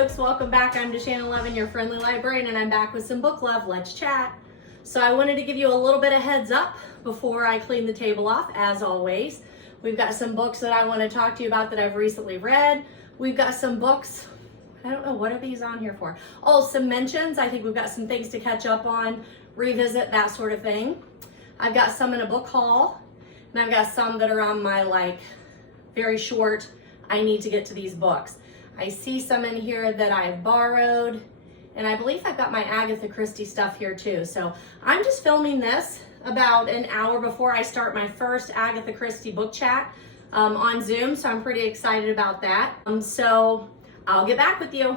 folks, welcome back. I'm DaShannon Lovin, your friendly librarian, and I'm back with some book love. Let's chat. So I wanted to give you a little bit of heads up before I clean the table off. As always, we've got some books that I want to talk to you about that I've recently read. We've got some books, I don't know, what are these on here for? Oh, some mentions. I think we've got some things to catch up on, revisit, that sort of thing. I've got some in a book haul, and I've got some that are on my very short, I need to get to these books. I see some in here that I've borrowed, and I believe I've got my Agatha Christie stuff here too. So I'm just filming this about an hour before I start my first Agatha Christie book chat on Zoom, so I'm pretty excited about that. So I'll get back with you.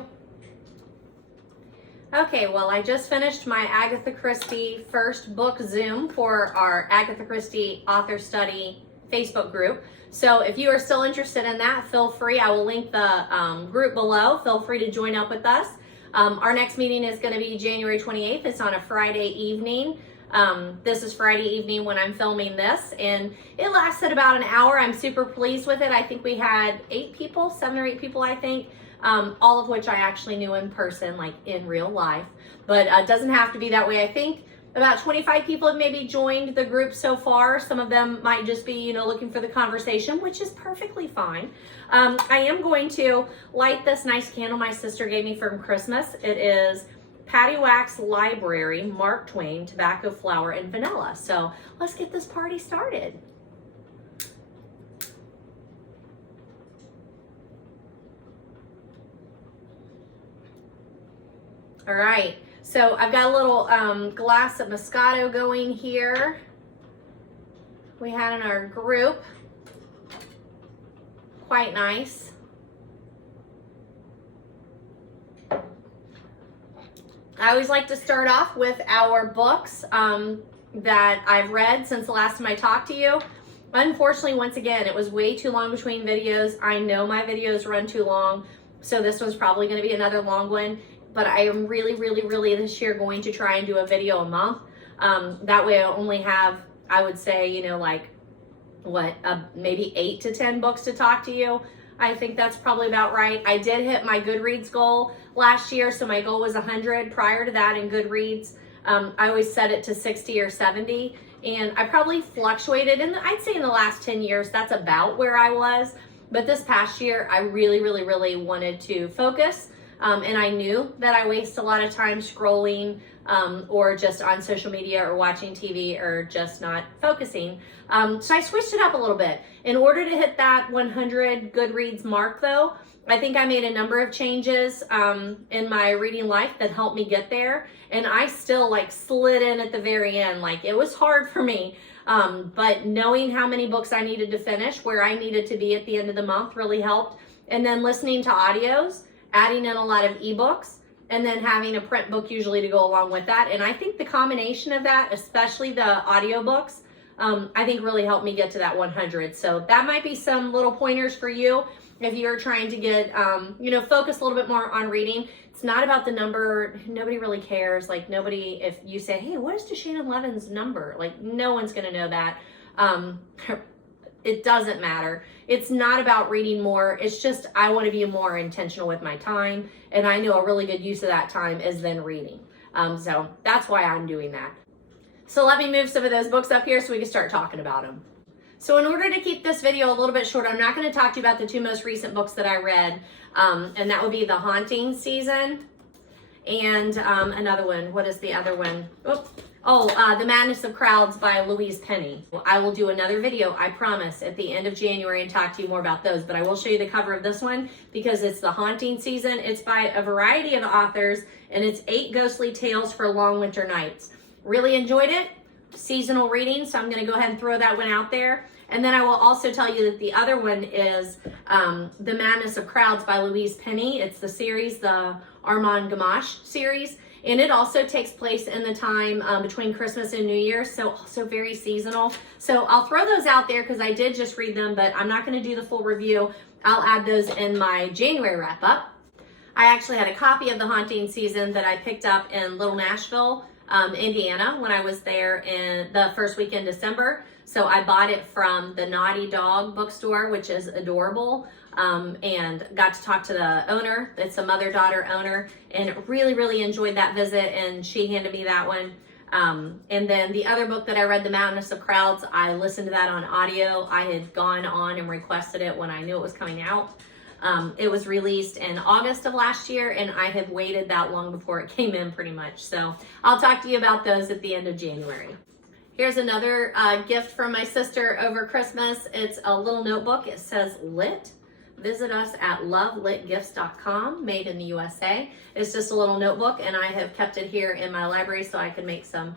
Okay, well, I just finished my Agatha Christie first book Zoom for our Agatha Christie author study Facebook group. So if you are still interested in that, feel free. I will link the group below. Feel free to join up with us. Our next meeting is going to be January 28th. It's on a Friday evening. This is Friday evening when I'm filming this, and it lasted about an hour. I'm super pleased with it. I think we had 7 or 8 people, I think, all of which I actually knew in person, like in real life. But it doesn't have to be that way. I think about 25 people have maybe joined the group so far. Some of them might just be, looking for the conversation, which is perfectly fine. I am going to light this nice candle my sister gave me from Christmas. It is Patty Wax Library, Mark Twain, Tobacco Flower, and Vanilla. So let's get this party started. All right. So I've got a little glass of Moscato going here. We had in our group. Quite nice. I always like to start off with our books that I've read since the last time I talked to you. Unfortunately, once again, it was way too long between videos. I know my videos run too long, so this one's probably going to be another long one. But I am really this year going to try and do a video a month. That way I only have, I would say, maybe 8 to 10 books to talk to you. I think that's probably about right. I did hit my Goodreads goal last year, so my goal was 100 prior to that in Goodreads. I always set it to 60 or 70, and I probably fluctuated, and I'd say in the last 10 years, that's about where I was. But this past year, I really wanted to focus. And I knew that I waste a lot of time scrolling or just on social media or watching TV or just not focusing. So I switched it up a little bit. In order to hit that 100 Goodreads mark though, I think I made a number of changes in my reading life that helped me get there. And I still slid in at the very end. It was hard for me. But knowing how many books I needed to finish, where I needed to be at the end of the month really helped. And then listening to audios, adding in a lot of ebooks, and then having a print book usually to go along with that. And I think the combination of that, especially the audiobooks, I think really helped me get to that 100. So that might be some little pointers for you if you're trying to get, focus a little bit more on reading. It's not about the number. Nobody really cares. If you say, hey, what is DaShannon Lovin's number? No one's going to know that. It doesn't matter. It's not about reading more. It's just I want to be more intentional with my time. And I know a really good use of that time is then reading. So that's why I'm doing that. So let me move some of those books up here so we can start talking about them. So in order to keep this video a little bit short, I'm not going to talk to you about the 2 most recent books that I read. And that would be The Haunting Season and another one. What is the other one? The Madness of Crowds by Louise Penny. I will do another video, I promise, at the end of January and talk to you more about those. But I will show you the cover of this one because it's The Haunting Season. It's by a variety of authors, and it's 8 ghostly tales for long winter nights. Really enjoyed it. Seasonal reading, so I'm going to go ahead and throw that one out there. And then I will also tell you that the other one is The Madness of Crowds by Louise Penny. It's the series, the Armand Gamache series. And it also takes place in the time between Christmas and New Year's, so also very seasonal. So I'll throw those out there because I did just read them, but I'm not going to do the full review. I'll add those in my January wrap-up. I actually had a copy of The Haunting Season that I picked up in Little Nashville, Indiana, when I was there in the first week in December. So I bought it from the Naughty Dog bookstore, which is adorable. and got to talk to the owner. It's a mother-daughter owner, and really, really enjoyed that visit, and she handed me that one. And then the other book that I read, The Madness of Crowds, I listened to that on audio. I had gone on and requested it when I knew it was coming out. It was released in August of last year, and I have waited that long before it came in pretty much. So I'll talk to you about those at the end of January. Here's another gift from my sister over Christmas. It's a little notebook. It says Lit. Visit us at lovelitgifts.com, made in the USA. It's just a little notebook, and I have kept it here in my library so I can make some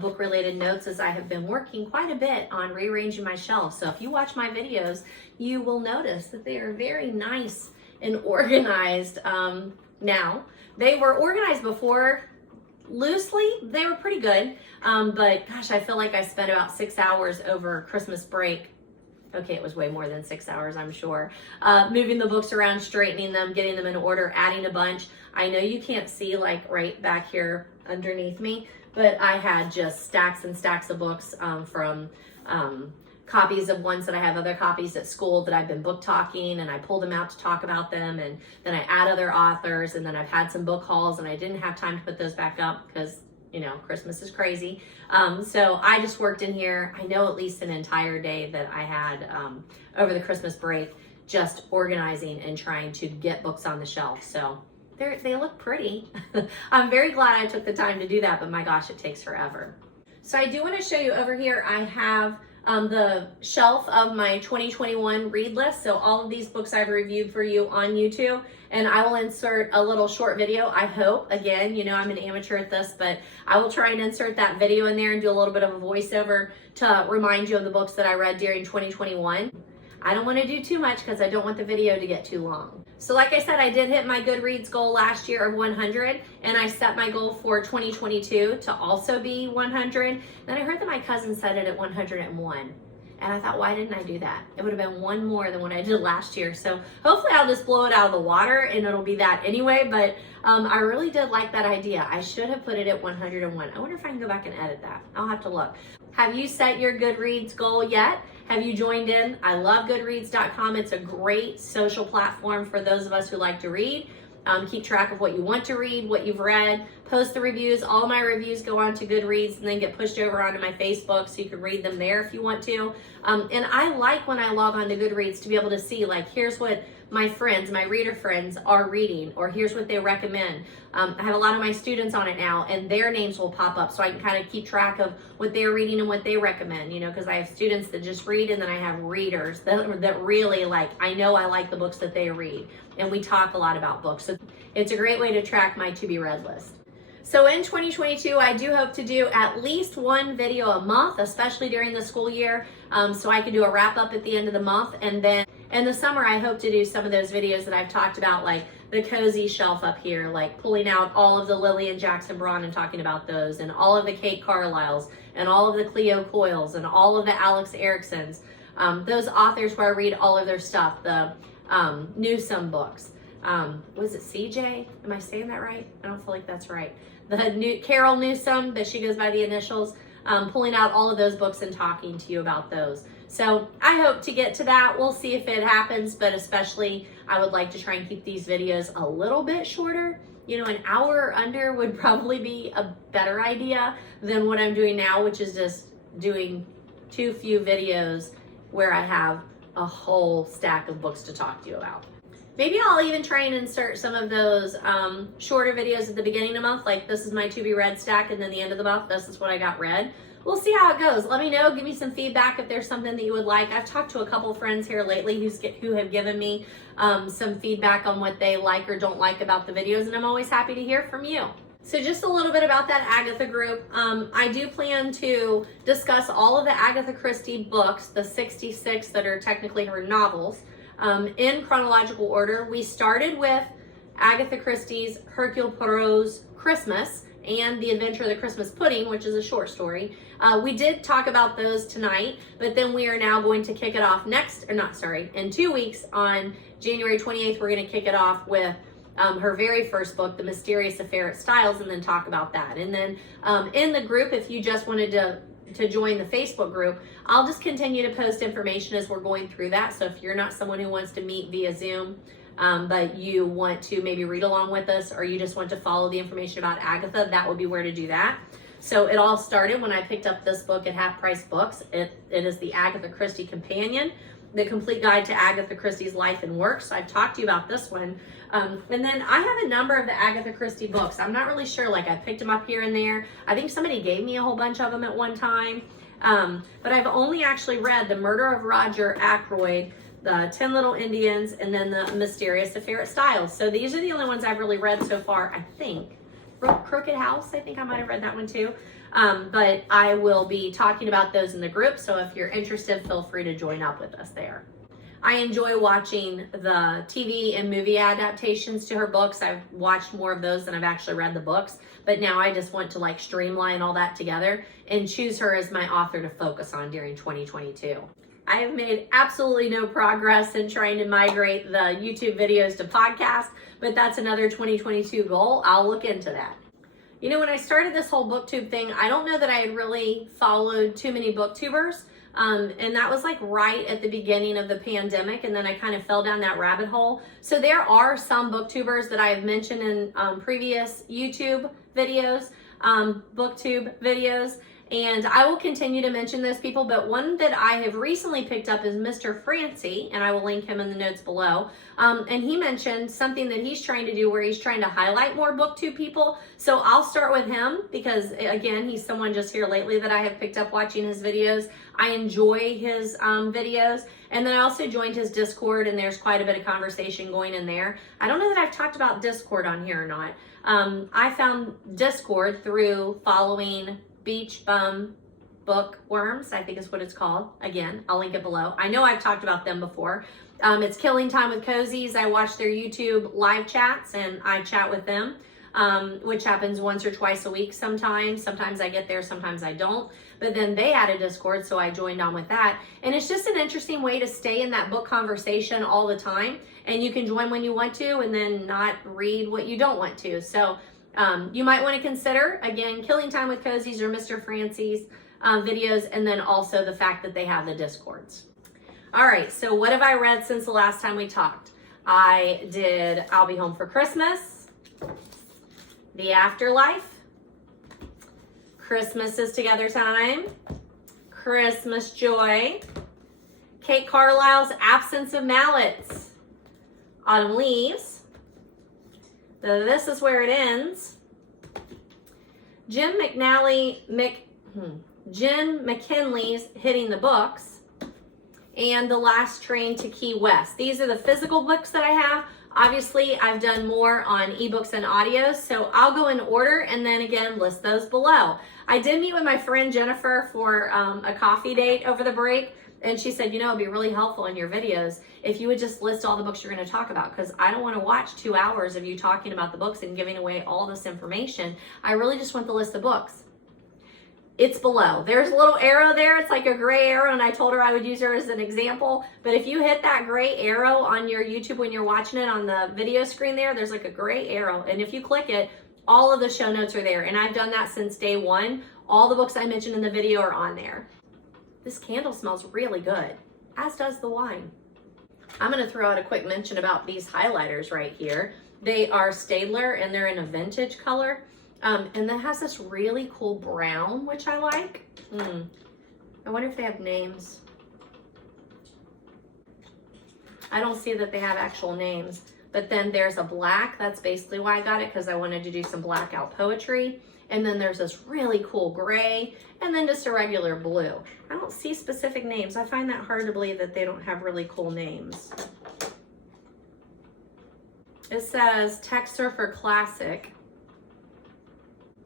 book-related notes, as I have been working quite a bit on rearranging my shelves. So if you watch my videos, you will notice that they are very nice and organized now. They were organized before loosely. They were pretty good, but gosh, I feel like I spent about 6 hours over Christmas break. Okay, it was way more than 6 hours, I'm sure. Moving the books around, straightening them, getting them in order, adding a bunch. I know you can't see like right back here underneath me, but I had just stacks and stacks of books from copies of ones that I have other copies at school that I've been book talking, and I pull them out to talk about them, and then I add other authors, and then I've had some book hauls, and I didn't have time to put those back up because, you know, Christmas is crazy. So I just worked in here, I know at least an entire day that I had over the Christmas break, just organizing and trying to get books on the shelf. So they look pretty. I'm very glad I took the time to do that, but my gosh, it takes forever. So I do want to show you over here, I have the shelf of my 2021 read list. So all of these books I've reviewed for you on YouTube, and I will insert a little short video, I hope. Again, you know, I'm an amateur at this, but I will try and insert that video in there and do a little bit of a voiceover to remind you of the books that I read during 2021. I don't want to do too much because I don't want the video to get too long. So like I said, I did hit my Goodreads goal last year of 100, and I set my goal for 2022 to also be 100. Then I heard that my cousin set it at 101. And I thought, why didn't I do that? It would have been one more than what I did last year. So hopefully I'll just blow it out of the water and it'll be that anyway. But I really did like that idea. I should have put it at 101. I wonder if I can go back and edit that. I'll have to look. Have you set your Goodreads goal yet? Have you joined in? I love Goodreads.com. It's a great social platform for those of us who like to read. Keep track of what you want to read, what you've read, post the reviews. All my reviews go on to Goodreads and then get pushed over onto my Facebook, so you can read them there if you want to. And I like when I log on to Goodreads to be able to see, like, here's what my friends, my reader friends are reading, or here's what they recommend. I have a lot of my students on it now, and their names will pop up, so I can kind of keep track of what they're reading and what they recommend, you know, because I have students that just read, and then I have readers that really like, I know I like the books that they read, and we talk a lot about books. So it's a great way to track my to-be-read list. So in 2022, I do hope to do at least one video a month, especially during the school year, so I can do a wrap up at the end of the month. And then in the summer, I hope to do some of those videos that I've talked about, like the cozy shelf up here, like pulling out all of the Lillian Jackson Braun and talking about those, and all of the Kate Carlisles, and all of the Cleo Coyles, and all of the Alex Ericksons, those authors where I read all of their stuff, the Newsome books. Was it CJ? Am I saying that right? I don't feel like that's right. The new Carol Newsome, that she goes by the initials, pulling out all of those books and talking to you about those. So I hope to get to that. We'll see if it happens, but especially I would like to try and keep these videos a little bit shorter. You know, an hour or under would probably be a better idea than what I'm doing now, which is just doing too few videos where I have a whole stack of books to talk to you about. Maybe I'll even try and insert some of those shorter videos at the beginning of the month, like this is my to be read stack, and then the end of the month, this is what I got read. We'll see how it goes. Let me know, give me some feedback if there's something that you would like. I've talked to a couple of friends here lately who have given me some feedback on what they like or don't like about the videos, and I'm always happy to hear from you. So just a little bit about that Agatha group. I do plan to discuss all of the Agatha Christie books, the 66 that are technically her novels, in chronological order. We started with Agatha Christie's Hercule Poirot's Christmas and The Adventure of the Christmas Pudding, which is a short story. We did talk about those tonight, but then we are now going to kick it off in 2 weeks on January 28th, we're gonna kick it off with her very first book, The Mysterious Affair at Styles, and then talk about that. And then in the group, if you just wanted to to join the Facebook group, I'll just continue to post information as we're going through that. So if you're not someone who wants to meet via Zoom, but you want to maybe read along with us, or you just want to follow the information about Agatha, that would be where to do that. So it all started when I picked up this book at Half Price Books. It is the Agatha Christie Companion, the complete guide to Agatha Christie's life and work. So I've talked to you about this one. And then I have a number of the Agatha Christie books. I'm not really sure, like I picked them up here and there. I think somebody gave me a whole bunch of them at one time. But I've only actually read The Murder of Roger Ackroyd, The 10 Little Indians, and then The Mysterious Affair at Styles. So these are the only ones I've really read so far, I think. Crooked House, I think I might have read that one too. But I will be talking about those in the group, so if you're interested, feel free to join up with us there. I enjoy watching the TV and movie adaptations to her books. I've watched more of those than I've actually read the books, but now I just want to like streamline all that together and choose her as my author to focus on during 2022. I have made absolutely no progress in trying to migrate the YouTube videos to podcast, but that's another 2022 goal. I'll look into that. You know, when I started this whole BookTube thing, I don't know that I had really followed too many BookTubers. And that was like right at the beginning of the pandemic, and then I kind of fell down that rabbit hole. So there are some BookTubers that I have mentioned in previous YouTube videos, BookTube videos, and I will continue to mention those people, but one that I have recently picked up is Mr. Francie, and I will link him in the notes below. And he mentioned something that he's trying to do where he's trying to highlight more BookTube people. So I'll start with him because, again, he's someone just here lately that I have picked up watching his videos. I enjoy his videos. And then I also joined his Discord, and there's quite a bit of conversation going in there. I don't know that I've talked about Discord on here or not. I found Discord through following Beach Bum Bookworms, I think is what it's called. Again, I'll link it below. I know I've talked about them before. It's Killing Time with Cozies. I watch their YouTube live chats and I chat with them, which happens once or twice a week sometimes. Sometimes I get there, sometimes I don't. But then they had a Discord, so I joined on with that. And it's just an interesting way to stay in that book conversation all the time. And you can join when you want to and then not read what you don't want to. So you might want to consider, again, Killing Time with Cozies or Mr. Francie's videos, and then also the fact that they have the Discords. All right, so what have I read since the last time we talked? I did I'll Be Home for Christmas, The Afterlife, Christmas is Together Time, Christmas Joy, Kate Carlisle's Absence of Mallets, Autumn Leaves, This Is Where It Ends, Jen McKinley's Hitting the Books, and The Last Train to Key West. These are the physical books that I have. Obviously, I've done more on ebooks and audios, so I'll go in order and then again list those below. I did meet with my friend Jennifer for a coffee date over the break, and she said, you know, it'd be really helpful in your videos if you would just list all the books you're going to talk about, because I don't want to watch 2 hours of you talking about the books and giving away all this information. I really just want the list of books. It's below. There's a little arrow there. It's like a gray arrow, and I told her I would use her as an example. But if you hit that gray arrow on your YouTube when you're watching it on the video screen there, there's like a gray arrow. And if you click it, all of the show notes are there. And I've done that since day one. All the books I mentioned in the video are on there. This candle smells really good, as does the wine. I'm going to throw out a quick mention about these highlighters right here. They are Staedtler, and they're in a vintage color. And that has this really cool brown, which I like. I wonder if they have names. I don't see that they have actual names. But then there's a black. That's basically why I got it, because I wanted to do some blackout poetry. And then there's this really cool gray, and then just a regular blue. I don't see specific names. I find that hard to believe that they don't have really cool names. It says Tech Surfer Classic.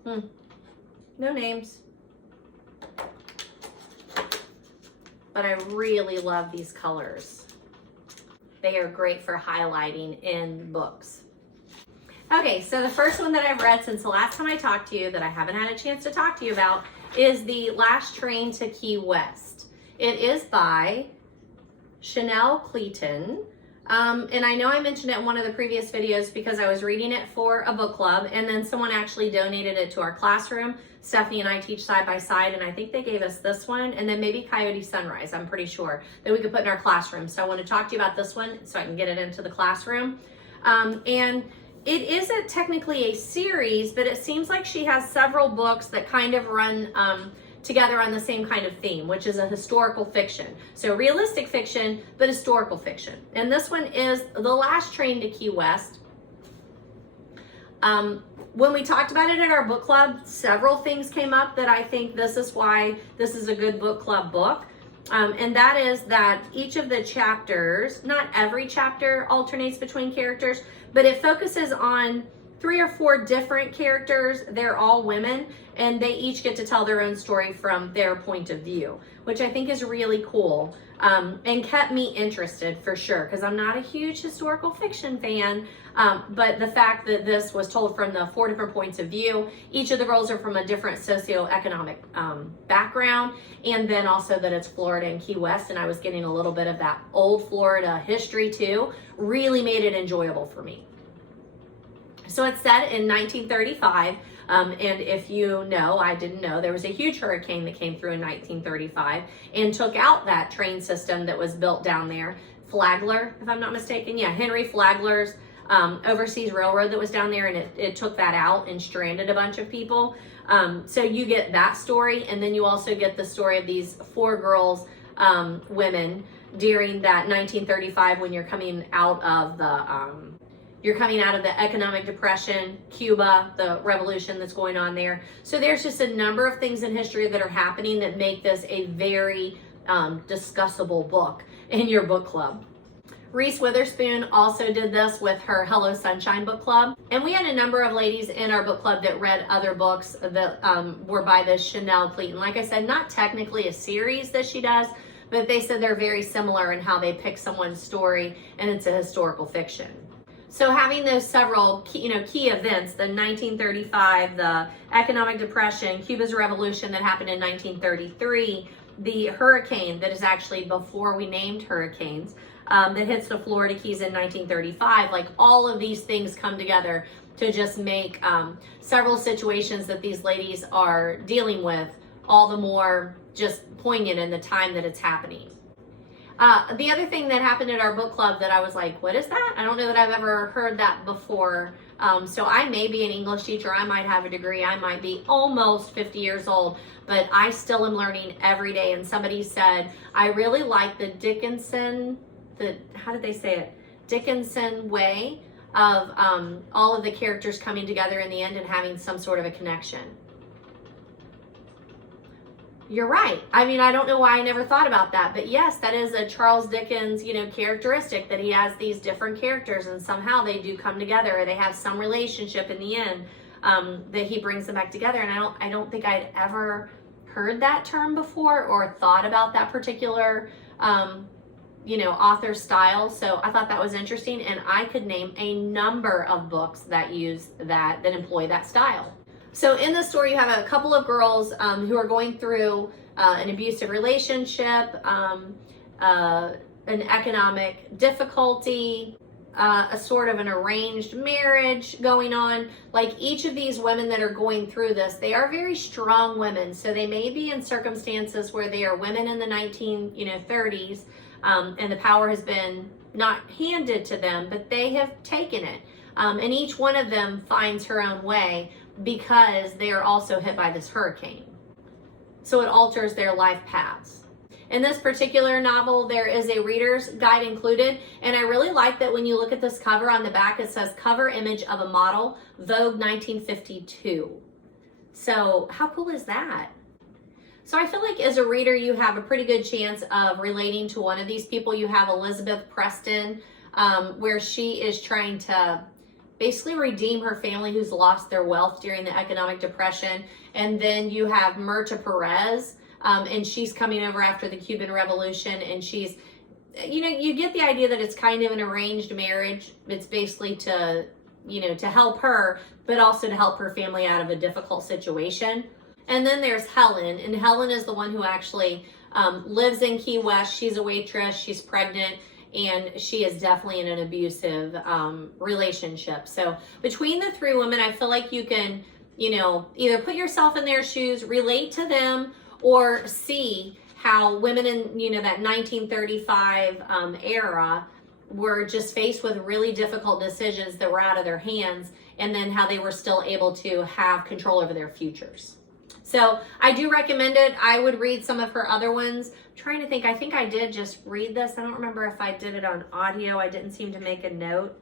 No names. But I really love these colors. They are great for highlighting in books. Okay, so the first one that I've read since the last time I talked to you that I haven't had a chance to talk to you about is The Last Train to Key West. It is by Chanel Cleeton. And I know I mentioned it in one of the previous videos because I was reading it for a book club, and then someone actually donated it to our classroom. Stephanie and I teach side by side, and I think they gave us this one, and then maybe Coyote Sunrise, I'm pretty sure, that we could put in our classroom. So I want to talk to you about this one so I can get it into the classroom. And it isn't technically a series, but it seems like she has several books that kind of run together on the same kind of theme, which is a historical fiction. So realistic fiction, but historical fiction. And this one is The Last Train to Key West. When we talked about it at our book club, several things came up that I think this is why this is a good book club book. And that is that each of the chapters, not every chapter alternates between characters, but it focuses on 3 or 4 different characters. They're all women, and they each get to tell their own story from their point of view, which I think is really cool, and kept me interested for sure, because I'm not a huge historical fiction fan, but the fact that this was told from the 4 different points of view, each of the girls are from a different socioeconomic background, and then also that it's Florida and Key West, and I was getting a little bit of that old Florida history too, really made it enjoyable for me. So it's set in 1935, and if you know, I didn't know, there was a huge hurricane that came through in 1935 and took out that train system that was built down there. Flagler, if I'm not mistaken, yeah, Henry Flagler's overseas railroad that was down there, and it took that out and stranded a bunch of people. So you get that story, and then you also get the story of these 4 girls, women, during that 1935 when you're coming out of the economic depression, Cuba, the revolution that's going on there. So there's just a number of things in history that are happening that make this a very discussable book in your book club. Reese Witherspoon also did this with her Hello Sunshine book club. And we had a number of ladies in our book club that read other books that were by this Chanel Cleeton. Like I said, not technically a series that she does, but they said they're very similar in how they pick someone's story, and it's a historical fiction. So having those several key events, the 1935, the economic depression, Cuba's revolution that happened in 1933, the hurricane that is actually before we named hurricanes, that hits the Florida Keys in 1935, like all of these things come together to just make several situations that these ladies are dealing with all the more just poignant in the time that it's happening. The other thing that happened at our book club that I was like, what is that? I don't know that I've ever heard that before. So I may be an English teacher. I might have a degree. I might be almost 50 years old, but I still am learning every day. And somebody said, I really like the Dickinson way of all of the characters coming together in the end and having some sort of a connection. You're right. I mean, I don't know why I never thought about that, but yes, that is a Charles Dickens, characteristic, that he has these different characters and somehow they do come together, or they have some relationship in the end, that he brings them back together. And I don't think I'd ever heard that term before or thought about that particular, author style. So I thought that was interesting, and I could name a number of books that use that employ that style. So in the story, you have a couple of girls who are going through an abusive relationship, an economic difficulty, a sort of an arranged marriage going on. Like each of these women that are going through this, they are very strong women. So they may be in circumstances where they are women in the 1930s, and the power has been not handed to them, but they have taken it. And each one of them finds her own way, because they are also hit by this hurricane. So it alters their life paths. In this particular novel, there is a reader's guide included, and I really like that when you look at this cover on the back, it says cover image of a model, Vogue 1952. So how cool is that? So I feel like as a reader, you have a pretty good chance of relating to one of these people. You have Elizabeth Preston, where she is trying to basically redeem her family who's lost their wealth during the economic depression. And then you have Myrta Perez, and she's coming over after the Cuban Revolution, and she's, you get the idea that it's kind of an arranged marriage. It's basically to help her, but also to help her family out of a difficult situation. And then there's Helen, and Helen is the one who actually lives in Key West. She's a waitress, she's pregnant, and she is definitely in an abusive relationship. So between the three women, I feel like you can, you know, either put yourself in their shoes, relate to them, or see how women in, you know, that 1935 era were just faced with really difficult decisions that were out of their hands, and then how they were still able to have control over their futures. So I do recommend it. I would read some of her other ones. I'm trying to think, I think I did just read this. I don't remember if I did it on audio. I didn't seem to make a note.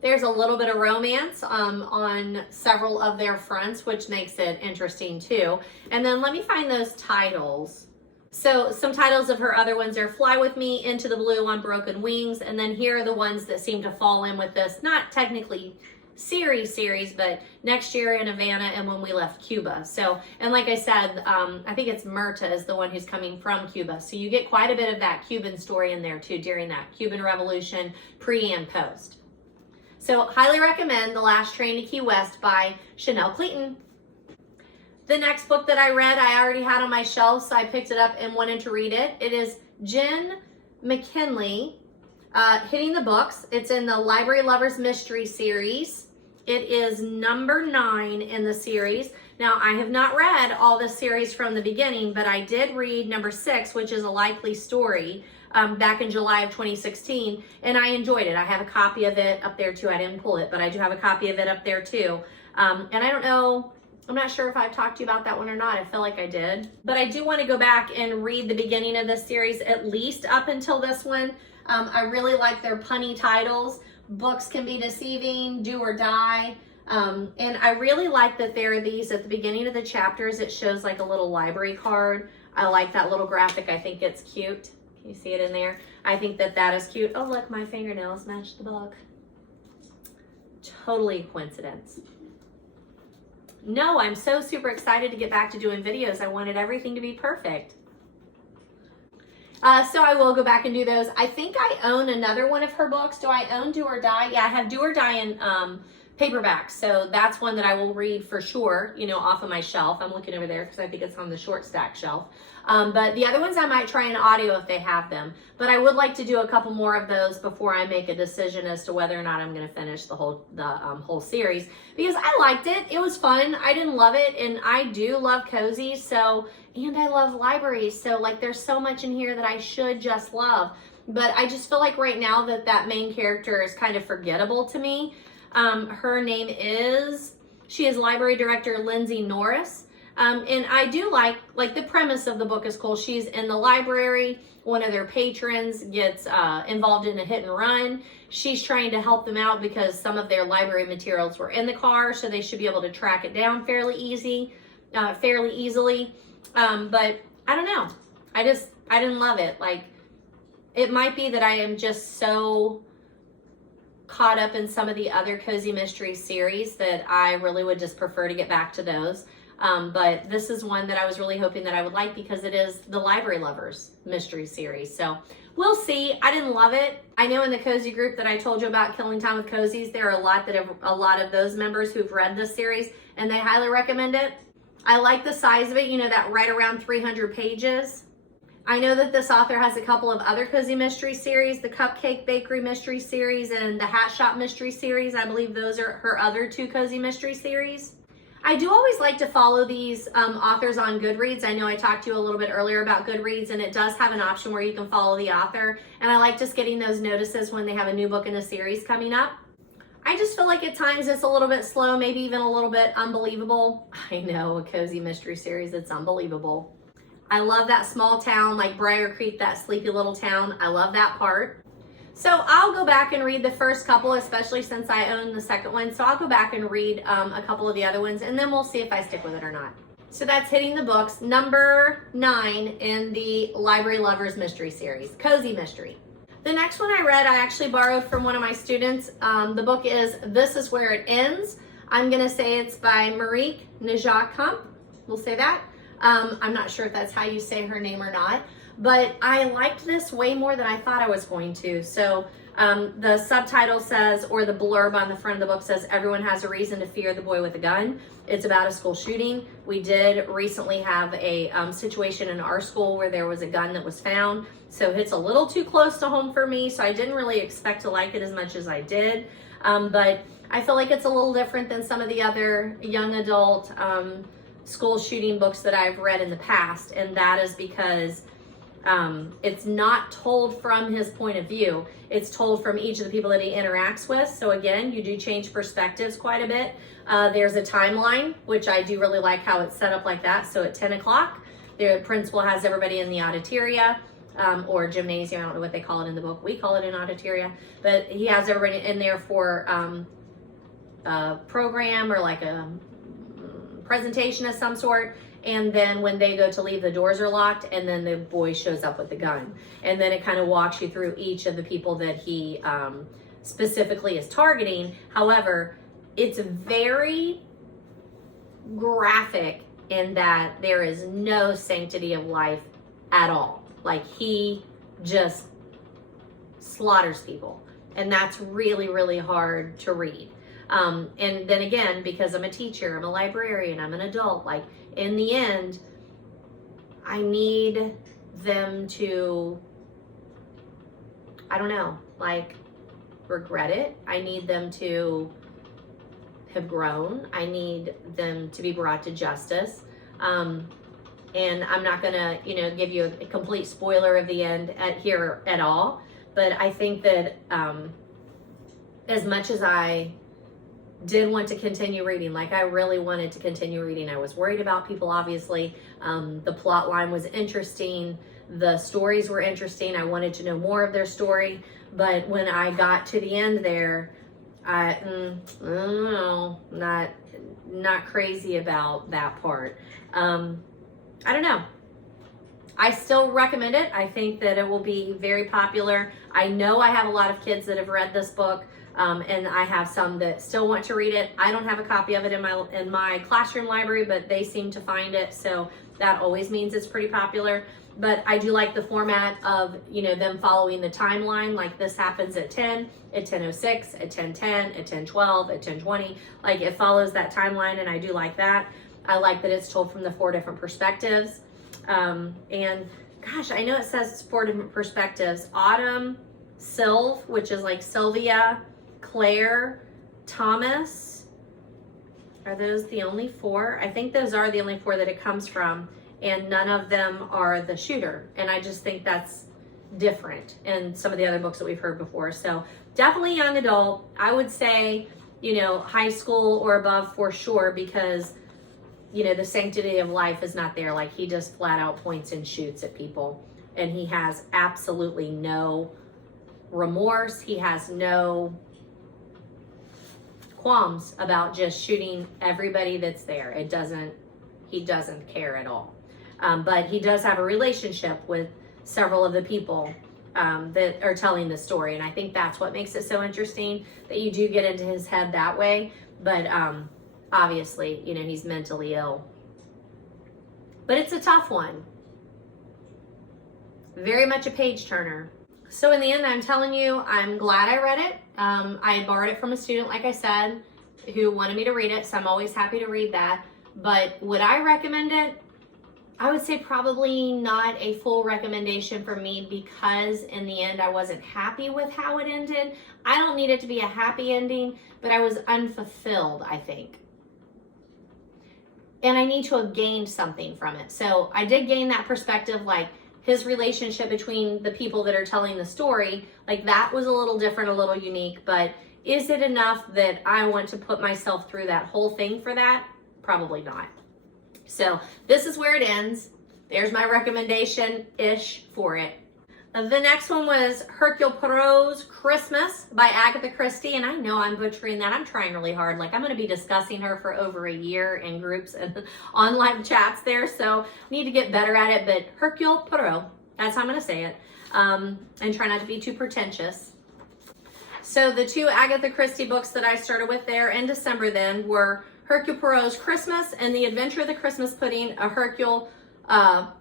There's a little bit of romance on several of their fronts, which makes it interesting too. And then let me find those titles. So some titles of her other ones are Fly With Me, Into the Blue, On Broken Wings. And then here are the ones that seem to fall in with this, not technically series, but Next Year in Havana and When We Left Cuba. So, and like I said, I think it's Myrta is the one who's coming from Cuba. So you get quite a bit of that Cuban story in there too, during that Cuban Revolution, pre and post. So highly recommend The Last Train to Key West by Chanel Cleeton. The next book that I read, I already had on my shelf, so I picked it up and wanted to read it. It is Jen McKinlay, Hitting the Books. It's in the Library Lovers Mystery series. It is number 9 in the series. Now, I have not read all the series from the beginning, but I did read number 6, which is A Likely Story, back in July of 2016, and I enjoyed it. I have a copy of it up there too. I didn't pull it, but I do have a copy of it up there too. And I don't know, I'm not sure if I've talked to you about that one or not. I feel like I did. But I do want to go back and read the beginning of this series, at least up until this one. I really like their punny titles. Books Can Be Deceiving, Do or Die. And I really like that there are these at the beginning of the chapters. It shows like a little library card. I like that little graphic. I think it's cute. Can you see it in there? I think that that is cute. Oh, look, my fingernails match the book. Totally coincidence. No, I'm so super excited to get back to doing videos. I wanted everything to be perfect. So I will go back and do those. I think I own another one of her books. Do I own Do or Die? Yeah, I have Do or Die in paperback. So that's one that I will read for sure, you know, off of my shelf. I'm looking over there because I think it's on the short stack shelf. But the other ones I might try in audio if they have them. But I would like to do a couple more of those before I make a decision as to whether or not I'm going to finish the whole series, because I liked it. It was fun. I didn't love it, and I do love cozy. So, and I love libraries. So like, there's so much in here that I should just love. But I just feel like right now that main character is kind of forgettable to me. Her name is, she is library director Lindsay Norris. And I do like the premise of the book is cool. She's in the library. One of their patrons gets involved in a hit and run. She's trying to help them out because some of their library materials were in the car, so they should be able to track it down fairly easily. But I don't know. I didn't love it. Like, it might be that I am just so caught up in some of the other cozy mystery series that I really would just prefer to get back to those. But this is one that I was really hoping that I would like because it is the Library Lovers mystery series. So we'll see. I didn't love it. I know in the cozy group that I told you about, Killing Time with Cozies, there are a lot of those members who've read this series and they highly recommend it. I like the size of it, you know, that right around 300 pages. I know that this author has a couple of other cozy mystery series, the Cupcake Bakery mystery series and the Hat Shop mystery series. I believe those are her other 2 cozy mystery series. I do always like to follow these authors on Goodreads. I know I talked to you a little bit earlier about Goodreads, and it does have an option where you can follow the author. And I like just getting those notices when they have a new book in a series coming up. I just feel like at times it's a little bit slow, maybe even a little bit unbelievable. I know, a cozy mystery series, it's unbelievable. I love that small town, like Briar Creek, that sleepy little town. I love that part. So I'll go back and read the first couple, especially since I own the second one. So I'll go back and read a couple of the other ones, and then we'll see if I stick with it or not. So that's Hitting the Books, number 9 in the Library Lovers Mystery Series, Cozy Mystery. The next one I read, I actually borrowed from one of my students. The book is This Is Where It Ends. I'm gonna say it's by Nijkamp. We'll say that. I'm not sure if that's how you say her name or not, but I liked this way more than I thought I was going to. So The subtitle says, or the blurb on the front of the book says, everyone has a reason to fear the boy with a gun. It's about a school shooting. We did recently have a situation in our school where there was a gun that was found. So it's a little too close to home for me. So I didn't really expect to like it as much as I did. But I feel like it's a little different than some of the other young adult school shooting books that I've read in the past. And that is because it's not told from his point of view. It's told from each of the people that he interacts with. So again, you do change perspectives quite a bit. There's a timeline, which I do really like how it's set up like that. So at 10 o'clock, the principal has everybody in the auditoria or gymnasium. I don't know what they call it in the book. We call it an auditoria, but he has everybody in there for a program or like a presentation of some sort. And then when they go to leave, the doors are locked, and then the boy shows up with the gun. And then it kind of walks you through each of the people that he specifically is targeting. However, it's very graphic in that there is no sanctity of life at all. Like, he just slaughters people. And that's really, really hard to read. And then again, because I'm a teacher, I'm a librarian, I'm an adult, like, in the end, I need them to, I don't know, like, regret it. I need them to have grown. I need them to be brought to justice. And I'm not gonna, give you a complete spoiler of the end here at all. But I think that as much as I did want to continue reading, like I really wanted to continue reading. I was worried about people, obviously. The plot line was interesting. The stories were interesting. I wanted to know more of their story. But when I got to the end there, I don't know, not crazy about that part. I don't know. I still recommend it. I think that it will be very popular. I know I have a lot of kids that have read this book. And I have some that still want to read it. I don't have a copy of it in my classroom library, but they seem to find it. So that always means it's pretty popular. But I do like the format of, them following the timeline. Like, this happens at 10, at 10:06, at 10:10, at 10:12, at 10:20. Like, it follows that timeline, and I do like that. I like that it's told from the 4 different perspectives. And gosh, I know it says it's 4 different perspectives. Autumn, Sylv, which is like Sylvia, Claire, Thomas. Are those the only 4? I think those are the only 4 that it comes from, and none of them are the shooter. And I just think that's different in some of the other books that we've heard before. So definitely young adult. I would say, high school or above for sure, because, the sanctity of life is not there. Like, he just flat out points and shoots at people, and he has absolutely no remorse. He has no qualms about just shooting everybody that's there. He doesn't care at all. But he does have a relationship with several of the people that are telling the story. And I think that's what makes it so interesting, that you do get into his head that way. But obviously, he's mentally ill. But it's a tough one. Very much a page turner. So in the end, I'm telling you, I'm glad I read it. I borrowed it from a student, like I said, who wanted me to read it. So I'm always happy to read that. But would I recommend it? I would say probably not a full recommendation for me, because in the end, I wasn't happy with how it ended. I don't need it to be a happy ending, but I was unfulfilled, I think. And I need to have gained something from it. So I did gain that perspective, like, his relationship between the people that are telling the story, like, that was a little different, a little unique. But is it enough that I want to put myself through that whole thing for that? Probably not. So this is where it ends. There's my recommendation-ish for it. The next one was Hercule Poirot's Christmas by Agatha Christie. And I know I'm butchering that. I'm trying really hard. Like, I'm going to be discussing her for over a year in groups and online chats there. So need to get better at it. But Hercule Poirot, that's how I'm going to say it. And try not to be too pretentious. So the 2 Agatha Christie books that I started with there in December then were Hercule Poirot's Christmas and The Adventure of the Christmas Pudding, a Hercule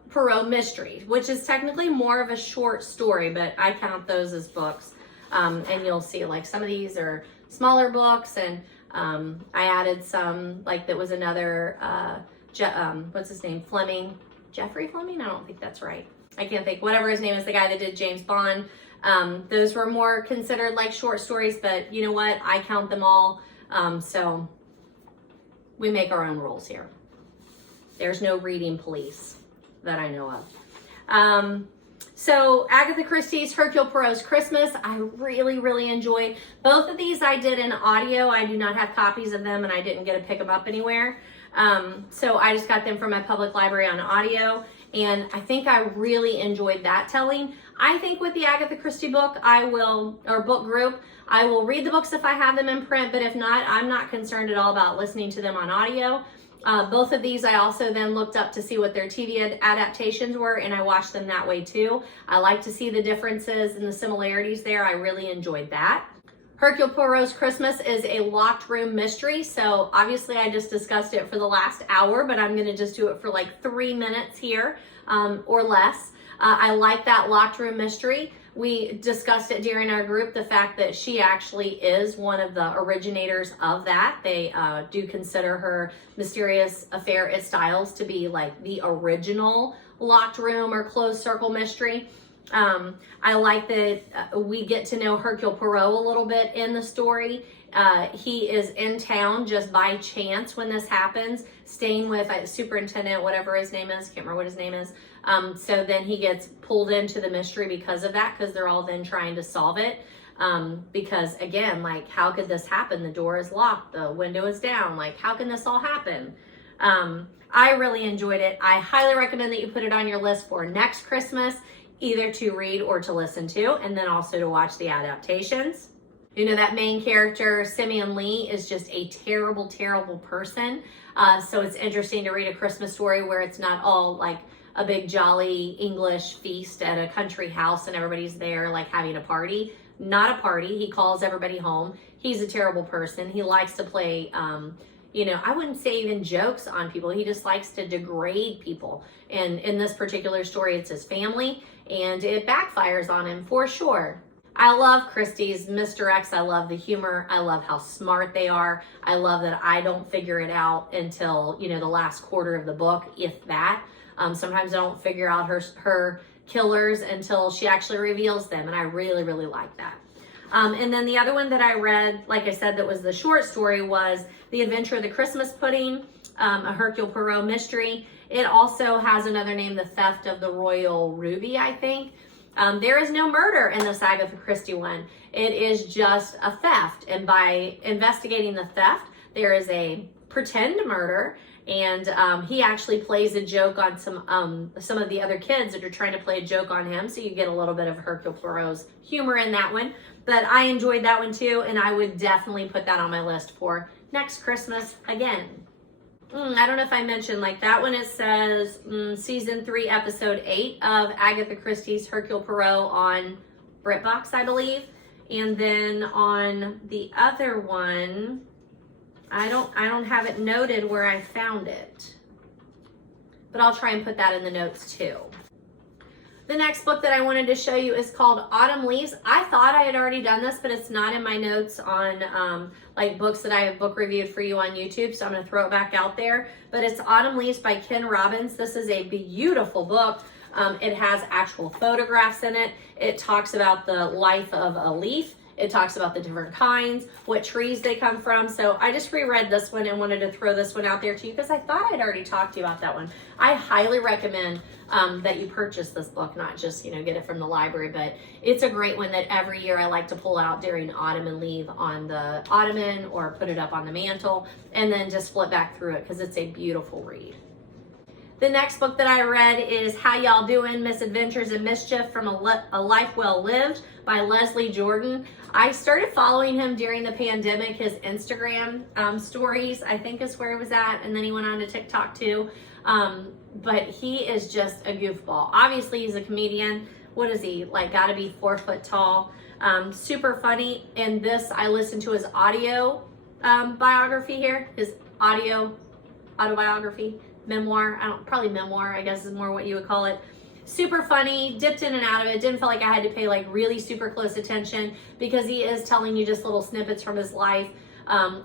Poirot mystery, which is technically more of a short story, but I count those as books. And you'll see like some of these are smaller books, and I added some, like that was another, what's his name, Fleming, Jeffrey Fleming? I don't think that's right. I can't think, whatever his name is, the guy that did James Bond. Those were more considered like short stories, but you know what? I count them all. So we make our own rules here. There's no reading police that I know of. So Agatha Christie's Hercule Poirot's Christmas, I really, really enjoyed. Both of these I did in audio. I do not have copies of them, and I didn't get to pick them up anywhere. So I just got them from my public library on audio, and I think I really enjoyed that telling. I think with the Agatha Christie book, or book group, I will read the books if I have them in print, but if not, I'm not concerned at all about listening to them on audio. Both of these I also then looked up to see what their TV adaptations were, and I watched them that way too. I like to see the differences and the similarities there. I really enjoyed that. Hercule Poirot's Christmas is a locked room mystery, so obviously I just discussed it for the last hour, but I'm going to just do it for like 3 minutes here or less. I like that locked room mystery. We discussed it during our group, the fact that she actually is one of the originators of that. They do consider her Mysterious Affair at Styles to be like the original locked room or closed circle mystery. I like that we get to know Hercule Poirot a little bit in the story. He is in town just by chance when this happens, staying with superintendent, whatever his name is, can't remember what his name is. So then he gets pulled into the mystery because of that, because they're all then trying to solve it. Because again, like, how could this happen? The door is locked, the window is down. Like, how can this all happen? I really enjoyed it. I highly recommend that you put it on your list for next Christmas, either to read or to listen to, and then also to watch the adaptations. You know, that main character, Simeon Lee, is just a terrible, terrible person. So it's interesting to read a Christmas story where it's not all like a big jolly English feast at a country house and everybody's there like having a party. Not a party. He calls everybody home. He's a terrible person. He likes to play, you know, I wouldn't say even jokes on people. He just likes to degrade people. And in this particular story, it's his family, and it backfires on him for sure. I love Christie's misdirects. I love the humor. I love how smart they are. I love that I don't figure it out until, you know, the last quarter of the book, if that. Sometimes I don't figure out her killers until she actually reveals them, and I really, really like that. And then the other one that I read, like I said, that was the short story, was The Adventure of the Christmas Pudding, a Hercule Poirot mystery. It also has another name, The Theft of the Royal Ruby, I think. There is no murder in this Agatha Christie one. It is just a theft, and by investigating the theft, there is a pretend murder, and he actually plays a joke on some of the other kids that are trying to play a joke on him, so you get a little bit of Hercule Poirot's humor in that one. But I enjoyed that one too, and I would definitely put that on my list for next Christmas again. I don't know if I mentioned, like that one, it says season 3, episode 8 of Agatha Christie's Hercule Poirot on BritBox, I believe. And then on the other one, I don't have it noted where I found it, but I'll try and put that in the notes too. The next book that I wanted to show you is called Autumn Leaves. I thought I had already done this, but it's not in my notes on like books that I have book reviewed for you on YouTube, so I'm going to throw it back out there. But it's Autumn Leaves by Ken Robbins. This is a beautiful book. It has actual photographs in it. It talks about the life of a leaf. It talks about the different kinds, what trees they come from. So I just reread this one and wanted to throw this one out there to you because I thought I'd already talked to you about that one. I highly recommend that you purchase this book, not just, you know, get it from the library, but it's a great one that every year I like to pull out during autumn and leave on the ottoman or put it up on the mantle and then just flip back through it because it's a beautiful read. The next book that I read is How Y'all Doing? Misadventures and Mischief from a Life Well Lived by Leslie Jordan. I started following him during the pandemic. His Instagram stories, I think, is where he was at, and then he went on to TikTok too. But he is just a goofball. Obviously, he's a comedian. What is he, like, gotta be 4 foot tall. Super funny. In this, I listened to his audio biography here, his autobiography. Memoir, probably memoir, I guess is more what you would call it. super funny, dipped in and out of it. Didn't feel like I had to pay like really super close attention because he is telling you just little snippets from his life.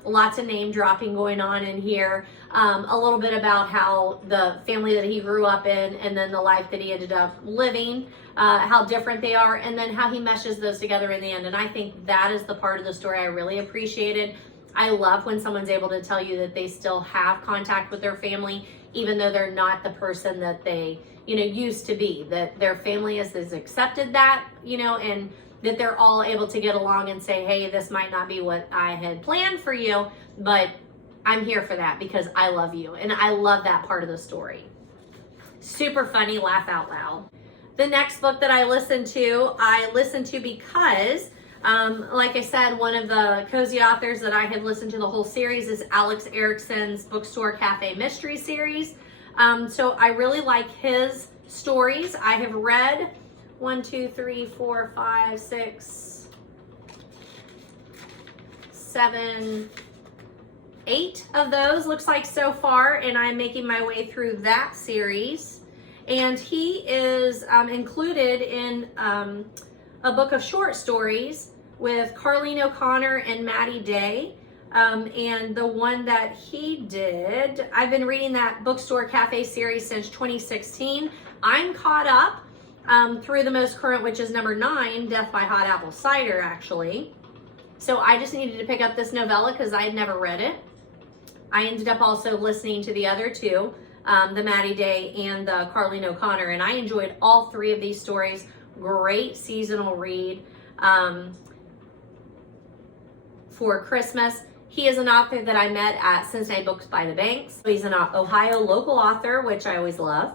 Lots of name dropping going on in here. A little bit about how the family that he grew up in and then the life that he ended up living, how different they are, and then how he meshes those together in the end. And I think that is the part of the story I really appreciated. I love when someone's able to tell you that they still have contact with their family, even though they're not the person that they, used to be, that their family has accepted that, and that they're all able to get along and say, hey, this might not be what I had planned for you, but I'm here for that because I love you. And I love that part of the story. Super funny, laugh out loud. The next book that I listened to because, like I said, one of the cozy authors that I had listened to the whole series is Alex Erickson's Bookstore Cafe Mystery series. So I really like his stories. I have read 1, 2, 3, 4, 5, 6, 7, 8 of those looks like so far, and I'm making my way through that series. And he is included in a book of short stories with Carleen O'Connor and Maddie Day. And the one that he did, I've been reading that Bookstore Cafe series since 2016. I'm caught up through the most current, which is number 9, Death by Hot Apple Cider, actually. So I just needed to pick up this novella because I had never read it. I ended up also listening to the other two, the Maddie Day and the Carleen O'Connor, and I enjoyed all 3 of these stories. Great seasonal read for Christmas. He is an author that I met at Cincinnati Books by the Banks. He's an Ohio local author, which I always love.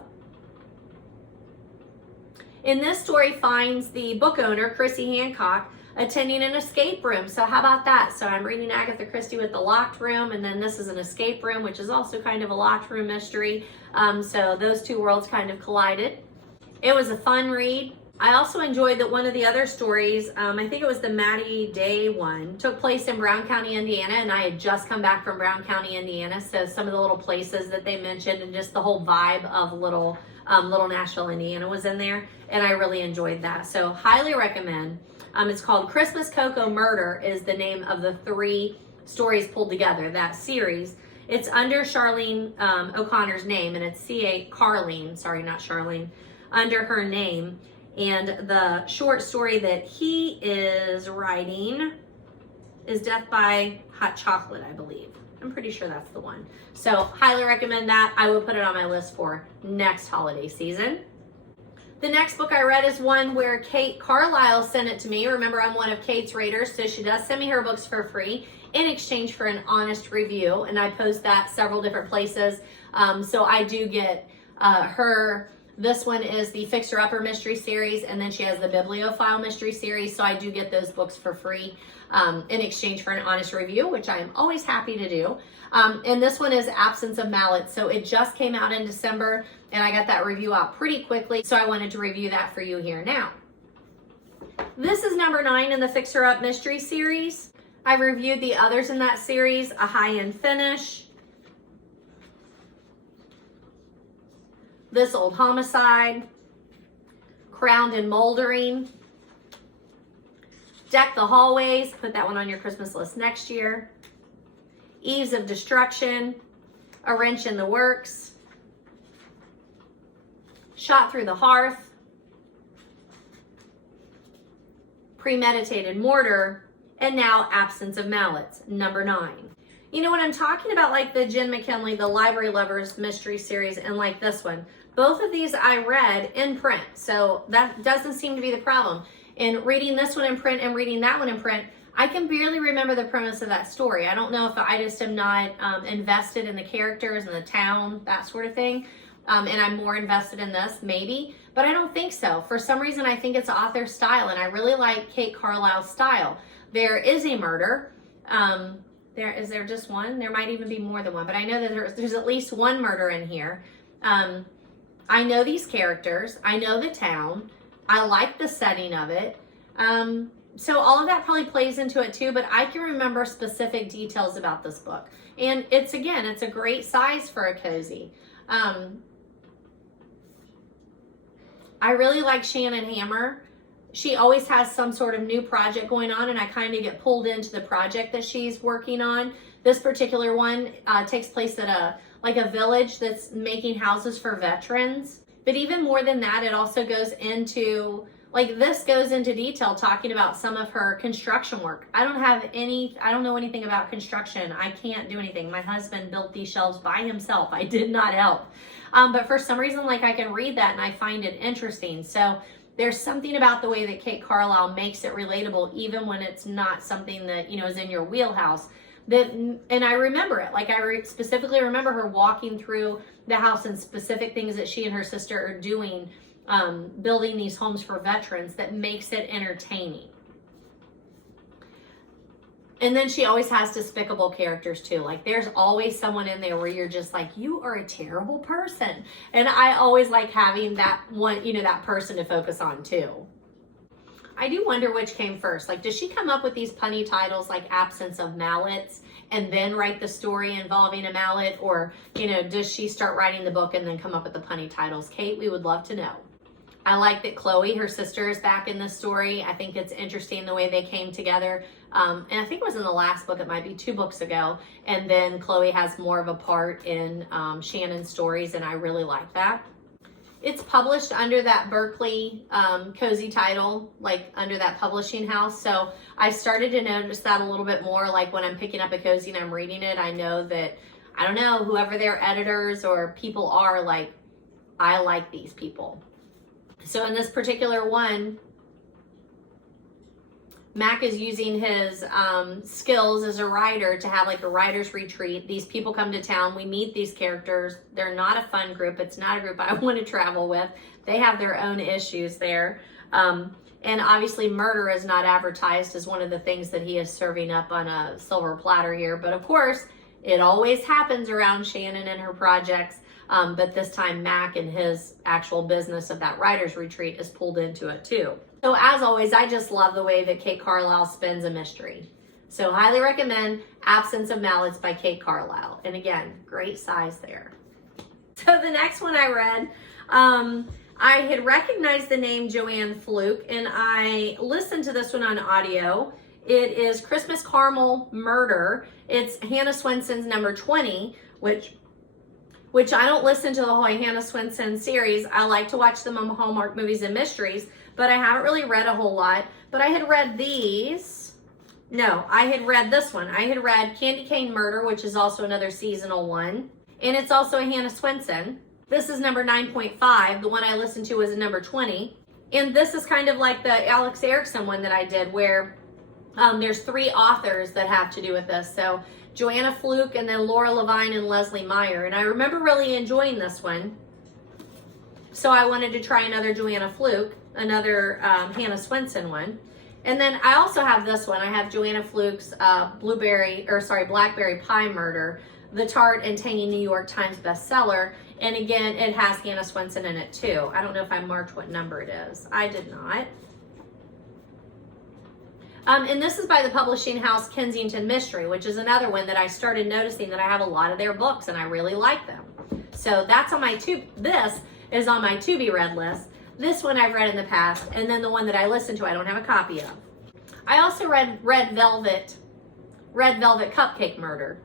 In this story finds the book owner, Chrissy Hancock, attending an escape room. So how about that? So I'm reading Agatha Christie with the locked room, and then this is an escape room, which is also kind of a locked room mystery. So those two worlds kind of collided. It was a fun read. I also enjoyed that one of the other stories, I think it was the Maddie Day one, took place in Brown County, Indiana, and I had just come back from Brown County, Indiana, so some of the little places that they mentioned and just the whole vibe of Little Nashville, Indiana was in there, and I really enjoyed that. So highly recommend. It's called Christmas Cocoa Murder is the name of the 3 stories pulled together, that series. It's under Charlene O'Connor's name, and it's Carleen, sorry, not Charlene, under her name. And the short story that he is writing is Death by Hot Chocolate, I believe. I'm pretty sure that's the one. So highly recommend that. I will put it on my list for next holiday season. The next book I read is one where Kate Carlisle sent it to me. Remember, I'm one of Kate's readers, so she does send me her books for free in exchange for an honest review, and I post that several different places. So I do get her. This one is the Fixer Upper Mystery Series, and then she has the Bibliophile Mystery Series, so I do get those books for free in exchange for an honest review, which I am always happy to do. And this one is Absence of Mallets, so it just came out in December, and I got that review out pretty quickly, so I wanted to review that for you here now. This is number 9 in the Fixer Up Mystery Series. I reviewed the others in that series, A High-End Finish, This Old Homicide, Crowned and Moldering, Deck the Hallways, put that one on your Christmas list next year, Eaves of Destruction, A Wrench in the Works, Shot Through the Hearth, Premeditated Murder, and now Absence of Mallets, number 9. You know what I'm talking about, like the Jen McKinlay, the Library Lovers Mystery Series, and like this one. Both of these I read in print, so that doesn't seem to be the problem. In reading this one in print and reading that one in print, I can barely remember the premise of that story. I don't know if I just am not invested in the characters and the town, that sort of thing, and I'm more invested in this, maybe, but I don't think so. For some reason, I think it's author style, and I really like Kate Carlisle's style. There is a murder. Is there just one? There might even be more than one, but I know that there's at least one murder in here. I know these characters. I know the town. I like the setting of it. So all of that probably plays into it too, but I can remember specific details about this book. And it's a great size for a cozy. I really like Shannon Hammer. She always has some sort of new project going on, and I kind of get pulled into the project that she's working on. This particular one takes place at a village that's making houses for veterans. But even more than that, it also goes into, this goes into detail talking about some of her construction work. I don't know anything about construction. I can't do anything. My husband built these shelves by himself. I did not help. But for some reason, I can read that and I find it interesting. So there's something about the way that Kate Carlisle makes it relatable, even when it's not something that, is in your wheelhouse. And I remember it. I specifically remember her walking through the house and specific things that she and her sister are doing, building these homes for veterans, that makes it entertaining. And then she always has despicable characters too. There's always someone in there where you're just you are a terrible person. And I always like having that one, that person to focus on too. I do wonder which came first. Does she come up with these punny titles like Absence of Mallets and then write the story involving a mallet? Or, does she start writing the book and then come up with the punny titles? Kate, we would love to know. I like that Chloe, her sister, is back in this story. I think it's interesting the way they came together. And I think it was in the last book, it might be 2 books ago. And then Chloe has more of a part in Shannon's stories, and I really like that. It's published under that Berkeley cozy title, under that publishing house. So I started to notice that a little bit more, when I'm picking up a cozy and I'm reading it. I know that, I don't know, whoever their editors or people are, I like these people. So in this particular one, Mac is using his skills as a writer to have a writer's retreat. These people come to town. We meet these characters. They're not a fun group. It's not a group I want to travel with. They have their own issues there. And obviously murder is not advertised as one of the things that he is serving up on a silver platter here. But of course, it always happens around Shannon and her projects. But this time Mac and his actual business of that writer's retreat is pulled into it too. So as always, I just love the way that Kate Carlisle spins a mystery. So highly recommend Absence of Mallets by Kate Carlisle. And again, great size there. So the next one I read, I had recognized the name Joanne Fluke, and I listened to this one on audio. It is Christmas Caramel Murder. It's Hannah Swenson's number 20, which I don't listen to the whole Hannah Swenson series. I like to watch them on Hallmark Movies and Mysteries, but I haven't really read a whole lot. But I had read these. No, I had read this one. I had read Candy Cane Murder, which is also another seasonal one. And it's also a Hannah Swenson. This is number 9.5. The one I listened to was a number 20. And this is kind of like the Alex Erickson one that I did, where there's 3 authors that have to do with this. So Joanna Fluke, and then Laura Levine and Leslie Meyer. And I remember really enjoying this one. So I wanted to try another Joanna Fluke, another Hannah Swenson one. And then I also have this one. I have Joanna Fluke's Blackberry Pie Murder, the tart and tangy New York Times bestseller. And again, it has Hannah Swenson in it too. I don't know if I marked what number it is. I did not. And this is by the publishing house Kensington Mystery, which is another one that I started noticing that I have a lot of their books and I really like them. So that's on my this is on my to be read list. This one I've read in the past, and then the one that I listened to I don't have a copy of. I also read Red Velvet Cupcake Murder,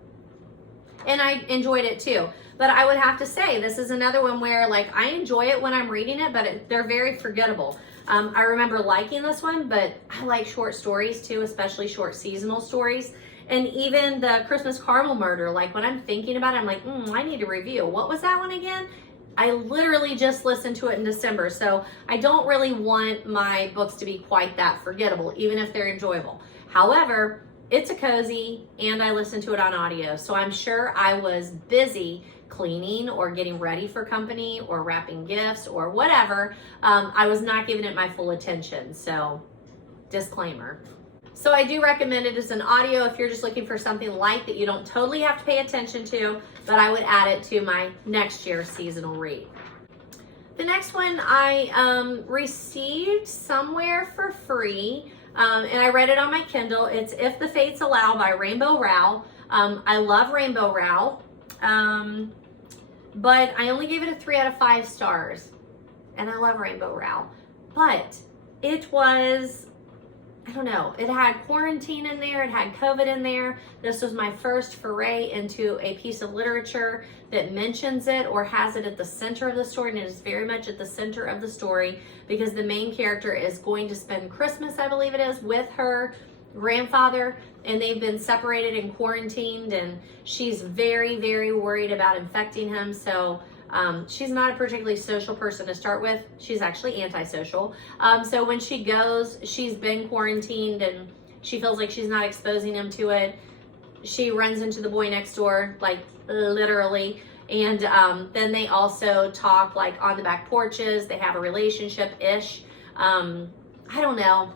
and I enjoyed it too. But I would have to say this is another one where I enjoy it when I'm reading it, but they're very forgettable. I remember liking this one, but I like short stories too, especially short seasonal stories. And even the Christmas Caramel Murder, when I'm thinking about it, I'm like, I need to review. What was that one again? I literally just listened to it in December, so I don't really want my books to be quite that forgettable, even if they're enjoyable. However, it's a cozy, and I listened to it on audio, so I'm sure I was busy cleaning or getting ready for company or wrapping gifts or whatever. I was not giving it my full attention, so disclaimer. So I do recommend it as an audio if you're just looking for something light that you don't totally have to pay attention to, but I would add it to my next year's seasonal read. The next one I received somewhere for free, and I read it on my Kindle. It's If the Fates Allow by Rainbow Rowell. I love Rainbow Rowell, but I only gave it a 3 out of 5 stars. and I love Rainbow Rowell, but it was, I don't know, it had quarantine in there, it had COVID in there. This was my first foray into a piece of literature that mentions it or has it at the center of the story, and it is very much at the center of the story because the main character is going to spend Christmas, I believe it is, with her grandfather, and they've been separated and quarantined, and she's very, very worried about infecting him. So she's not a particularly social person to start with. She's actually antisocial. So when she goes, she's been quarantined and she feels like she's not exposing him to it. She runs into the boy next door, like literally. And then they also talk like on the back porches. They have a relationship-ish. I don't know.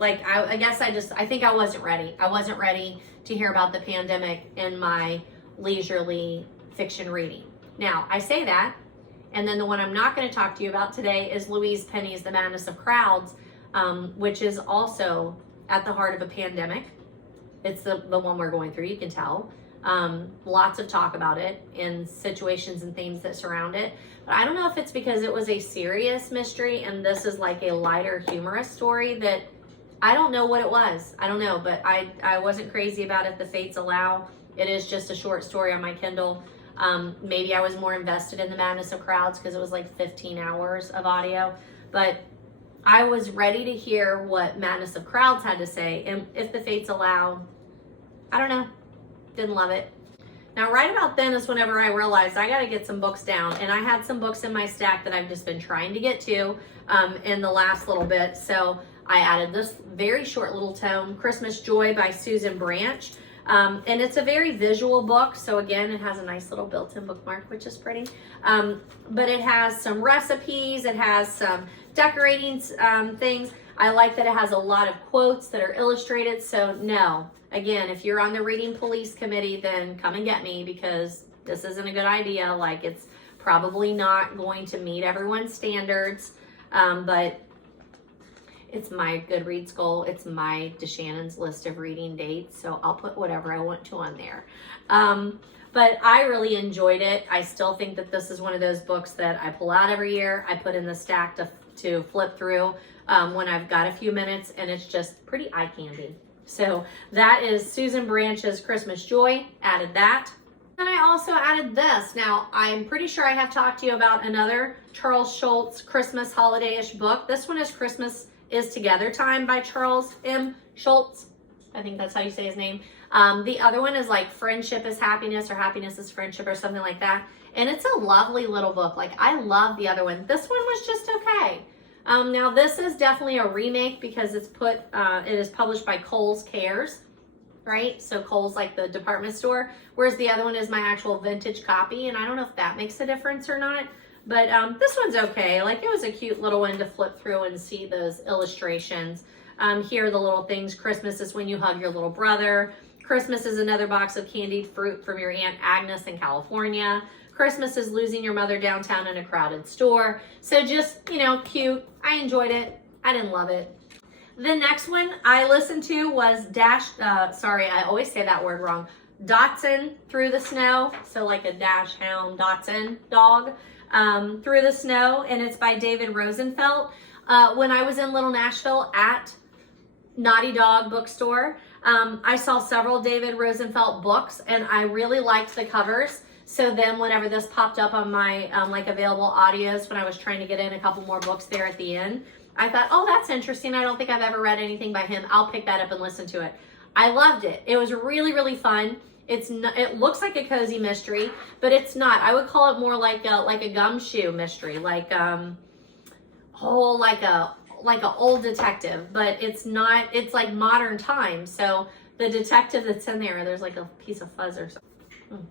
Like, I guess I think I wasn't ready. I wasn't ready to hear about the pandemic in my leisurely fiction reading. Now, I say that, and then the one I'm not going to talk to you about today is Louise Penny's The Madness of Crowds, which is also at the heart of a pandemic. It's the one we're going through, you can tell. Lots of talk about it and situations and themes that surround it. But I don't know if it's because it was a serious mystery and this is like a lighter, humorous story that I don't know what it was. I don't know, but I wasn't crazy about it. The Fates Allow. It is just a short story on my Kindle. Maybe I was more invested in The Madness of Crowds because it was like 15 hours of audio, but I was ready to hear what Madness of Crowds had to say. And if the Fates Allow, I don't know, didn't love it. Now, right about then is whenever I realized I got to get some books down, and I had some books in my stack that I've just been trying to get to in the last little bit. So I added this very short little tome, Christmas Joy by Susan Branch. And it's a very visual book. So again, it has a nice little built-in bookmark, which is pretty. But it has some recipes. It has some decorating things. I like that it has a lot of quotes that are illustrated. So no, again, if you're on the reading police committee, then come and get me because this isn't a good idea. Like, it's probably not going to meet everyone's standards. But it's my Goodreads goal. It's my DaShannon's list of reading dates. So I'll put whatever I want to on there. But I really enjoyed it. I still think that this is one of those books that I pull out every year. I put in the stack to flip through when I've got a few minutes, and it's just pretty eye candy. So that is Susan Branch's Christmas Joy. Added that. Then I also added this. Now, I'm pretty sure I have talked to you about another Charles Schulz Christmas holiday-ish book. This one is Christmas is Together Time by Charles M. Schulz. I think that's how you say his name. The other one is like Friendship is Happiness or Happiness is Friendship or something like that. And it's a lovely little book. Like, I love the other one. This one was just okay. Now, this is definitely a remake because it is published by Kohl's Cares, right? So Kohl's like the department store, whereas the other one is my actual vintage copy. And I don't know if that makes a difference or not. But this one's okay. Like, it was a cute little one to flip through and see those illustrations. Here are the little things. Christmas is when you hug your little brother. Christmas is another box of candied fruit from your Aunt Agnes in California. Christmas is losing your mother downtown in a crowded store. So just, you know, cute. I enjoyed it. I didn't love it. The next one I listened to was I always say that word wrong. Dachshund Through the Snow. So like a dash hound Dachshund dog. Through the Snow, and it's by David Rosenfeld. When I was in Little Nashville at Naughty Dog Bookstore, I saw several David Rosenfeld books, and I really liked the covers. So then whenever this popped up on my like available audios, when I was trying to get in a couple more books there at the end, I thought, oh, that's interesting. I don't think I've ever read anything by him. I'll pick that up and listen to it. I loved it. It was really, really fun. It looks like a cozy mystery, but it's not. I would call it more like a gumshoe mystery, like an old detective, but it's not. It's like modern times. So the detective that's in there's like a piece of fuzz or something.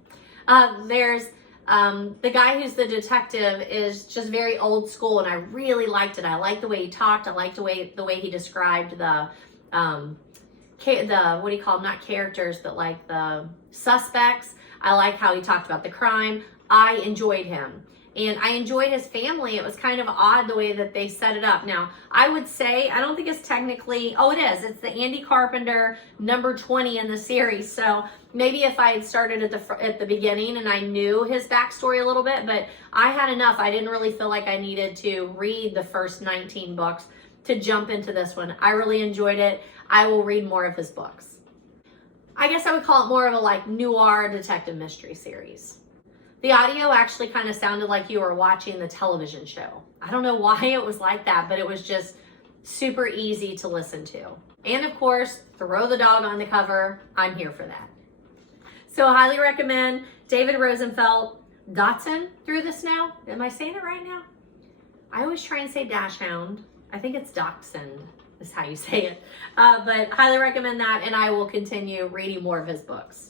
There's the guy who's the detective is just very old school, and I really liked it. I liked the way he talked. I liked the way he described the what do you call them? Not characters, but like the suspects. I like how he talked about the crime. I enjoyed him. And I enjoyed his family. It was kind of odd the way that they set it up. Now, I would say, I don't think it's technically, oh, it is. It's the Andy Carpenter number 20 in the series. So maybe if I had started at the beginning and I knew his backstory a little bit, but I had enough. I didn't really feel like I needed to read the first 19 books to jump into this one. I really enjoyed it. I will read more of his books. I guess I would call it more of a like noir detective mystery series. The audio actually kind of sounded like you were watching the television show. I don't know why it was like that, but it was just super easy to listen to. And of course, throw the dog on the cover. I'm here for that. So I highly recommend David Rosenfeld, Dotson Through the Snow. Am I saying it right now? I always try and say Dachshund. I think it's Dachshund is how you say it. But highly recommend that, and I will continue reading more of his books.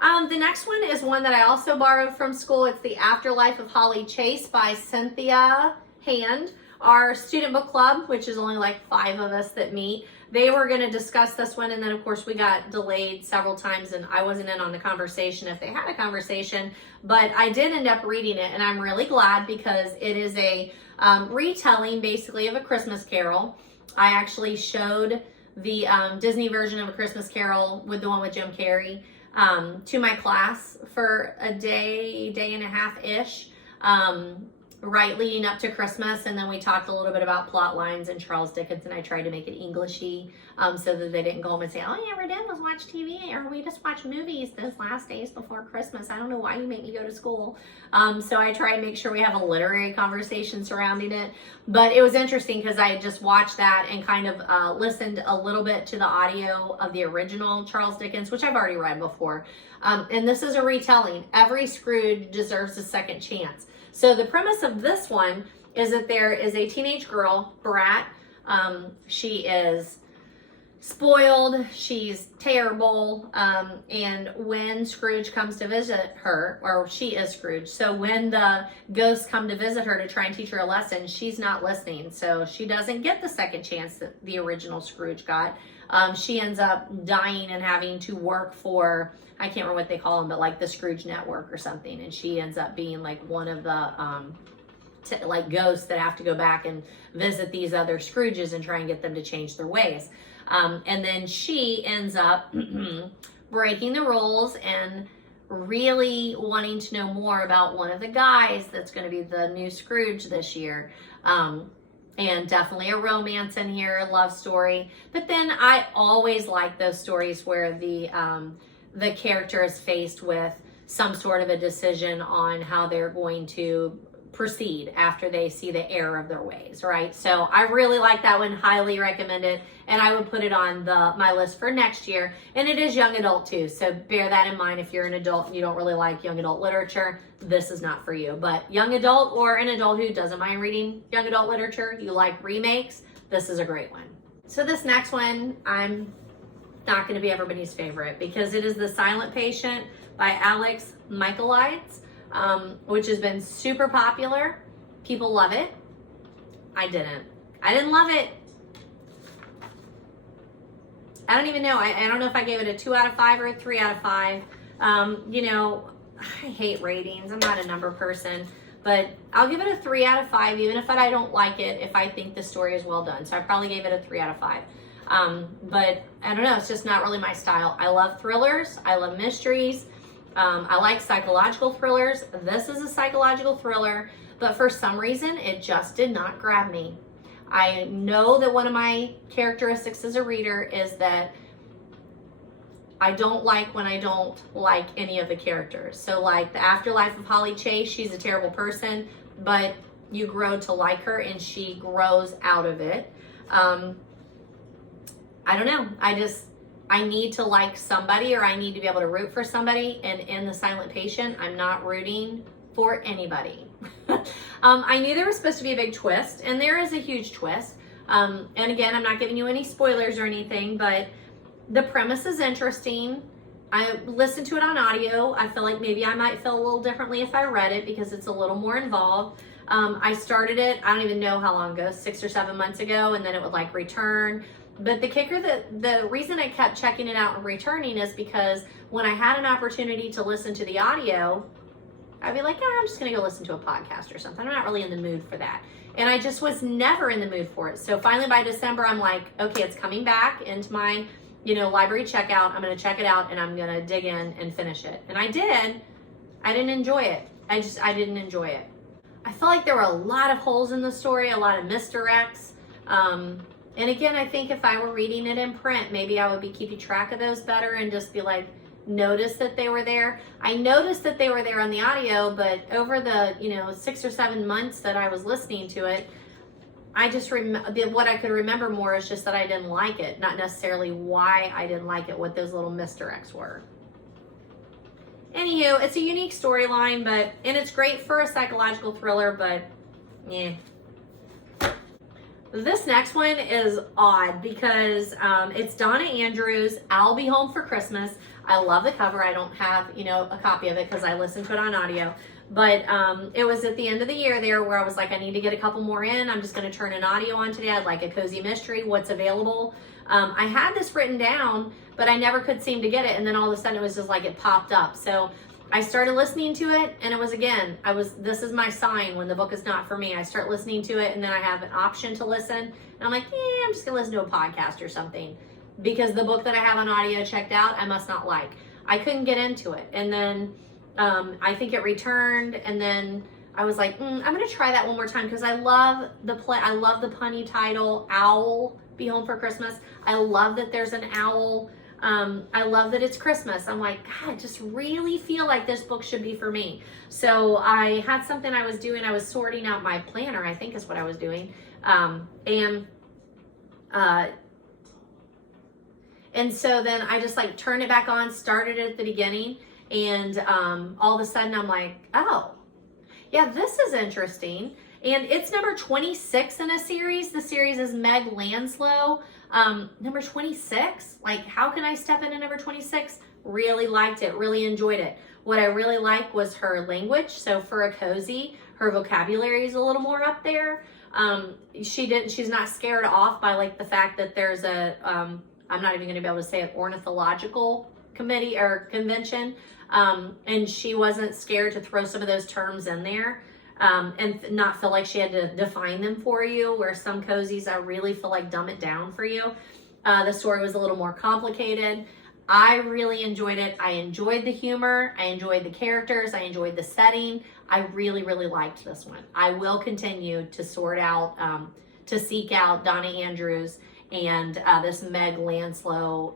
The next one is one that I also borrowed from school. It's The Afterlife of Holly Chase by Cynthia Hand. Our student book club, which is only like 5 of us that meet, they were going to discuss this one, and then of course we got delayed several times and I wasn't in on the conversation if they had a conversation, but I did end up reading it, and I'm really glad because it is a retelling basically of A Christmas Carol. I actually showed the Disney version of A Christmas Carol with the one with Jim Carrey to my class for a day and a half-ish, right leading up to Christmas, and then we talked a little bit about plot lines and Charles Dickens, and I tried to make it Englishy so that they didn't go home and say, oh yeah, we're done, let's watch TV, or we just watch movies this last days before Christmas. I don't know why you make me go to school. So I try and make sure we have a literary conversation surrounding it. But it was interesting because I just watched that and kind of listened a little bit to the audio of the original Charles Dickens, which I've already read before. And this is a retelling. Every Scrooge deserves a second chance. So the premise of this one is that there is a teenage girl, Brat. She is spoiled, she's terrible, and when Scrooge comes to visit her, or she is Scrooge, so when the ghosts come to visit her to try and teach her a lesson, she's not listening, so she doesn't get the second chance that the original Scrooge got. She ends up dying and having to work for, I can't remember what they call them, but like the Scrooge Network or something, and she ends up being like one of the like ghosts that have to go back and visit these other Scrooges and try and get them to change their ways. And then she ends up breaking the rules and really wanting to know more about one of the guys that's going to be the new Scrooge this year. And definitely a romance in here, a love story. But then I always like those stories where the character is faced with some sort of a decision on how they're going to proceed after they see the error of their ways, right? So I really like that one, highly recommend it, and I would put it on my list for next year. And it is young adult too, so bear that in mind. If you're an adult and you don't really like young adult literature, this is not for you. But young adult or an adult who doesn't mind reading young adult literature, you like remakes, this is a great one. So this next one, I'm not going to be everybody's favorite because it is The Silent Patient by Alex Michalites. Which has been super popular. People love it. I didn't love it. I don't even know. I don't know if I gave it a 2 out of 5 or a 3 out of 5. You know, I hate ratings. I'm not a number person, but I'll give it a 3 out of 5, even if I don't like it, if I think the story is well done. So I probably gave it a 3 out of 5. But I don't know. It's just not really my style. I love thrillers. I love mysteries. I like psychological thrillers. This is a psychological thriller, but for some reason, it just did not grab me. I know that one of my characteristics as a reader is that I don't like when I don't like any of the characters. So like the Afterlife of Holly Chase, she's a terrible person, but you grow to like her and she grows out of it. I don't know. I need to like somebody, or I need to be able to root for somebody. And in The Silent Patient, I'm not rooting for anybody. I knew there was supposed to be a big twist, and there is a huge twist. And again, I'm not giving you any spoilers or anything, but the premise is interesting. I listened to it on audio. I feel like maybe I might feel a little differently if I read it because it's a little more involved. I started it, I don't even know how long ago, 6 or 7 months ago, and then it would like return. But the kicker, the reason I kept checking it out and returning is because when I had an opportunity to listen to the audio, I'd be like, I'm just gonna go listen to a podcast or something. I'm not really in the mood for that. And I just was never in the mood for it. So finally by December, I'm like, okay, it's coming back into my, library checkout. I'm gonna check it out and I'm gonna dig in and finish it. And I did. I didn't enjoy it. I didn't enjoy it. I felt like there were a lot of holes in the story, a lot of misdirects. And again, I think if I were reading it in print, maybe I would be keeping track of those better and just be like, notice that they were there. I noticed that they were there on the audio, but over the 6 or 7 months that I was listening to it, I just what I could remember more is just that I didn't like it, not necessarily why I didn't like it, what those little misdirects were. Anywho, it's a unique storyline, and it's great for a psychological thriller, but yeah. This next one is odd because it's Donna Andrews, I'll Be Home for Christmas. I love the cover. I don't have, a copy of it because I listened to it on audio. But it was at the end of the year there where I was like, I need to get a couple more in. I'm just going to turn an audio on today. I'd like a cozy mystery. What's available? I had this written down, but I never could seem to get it. And then all of a sudden it was just like it popped up. So I started listening to it, and it was again, this is my sign when the book is not for me. I start listening to it, and then I have an option to listen. And I'm like, I'm just going to listen to a podcast or something. Because the book that I have on audio checked out, I must not like. I couldn't get into it. And then I think it returned, and then I was like, I'm going to try that one more time because I love the play. I love the punny title, Owl Be Home for Christmas. I love that there's an owl. I love that it's Christmas. I'm like, God, I just really feel like this book should be for me. So I had something I was doing. I was sorting out my planner, I think is what I was doing. And so then I just like turned it back on, started it at the beginning, and all of a sudden I'm like, oh, yeah, this is interesting. And it's number 26 in a series. The series is Meg Lanslow. Number 26, like how can I step into number 26? Really liked it, really enjoyed it. What I really liked was her language. So for a cozy, her vocabulary is a little more up there. She's not scared off by like the fact that there's I'm not even going to be able to say it, ornithological committee or convention. And she wasn't scared to throw some of those terms in there. And not feel like she had to define them for you, where some cozies I really feel like dumb it down for you. The story was a little more complicated. I really enjoyed it. I enjoyed the humor. I enjoyed the characters. I enjoyed the setting. I really, really liked this one. I will continue to seek out Donna Andrews and this Meg Lanslow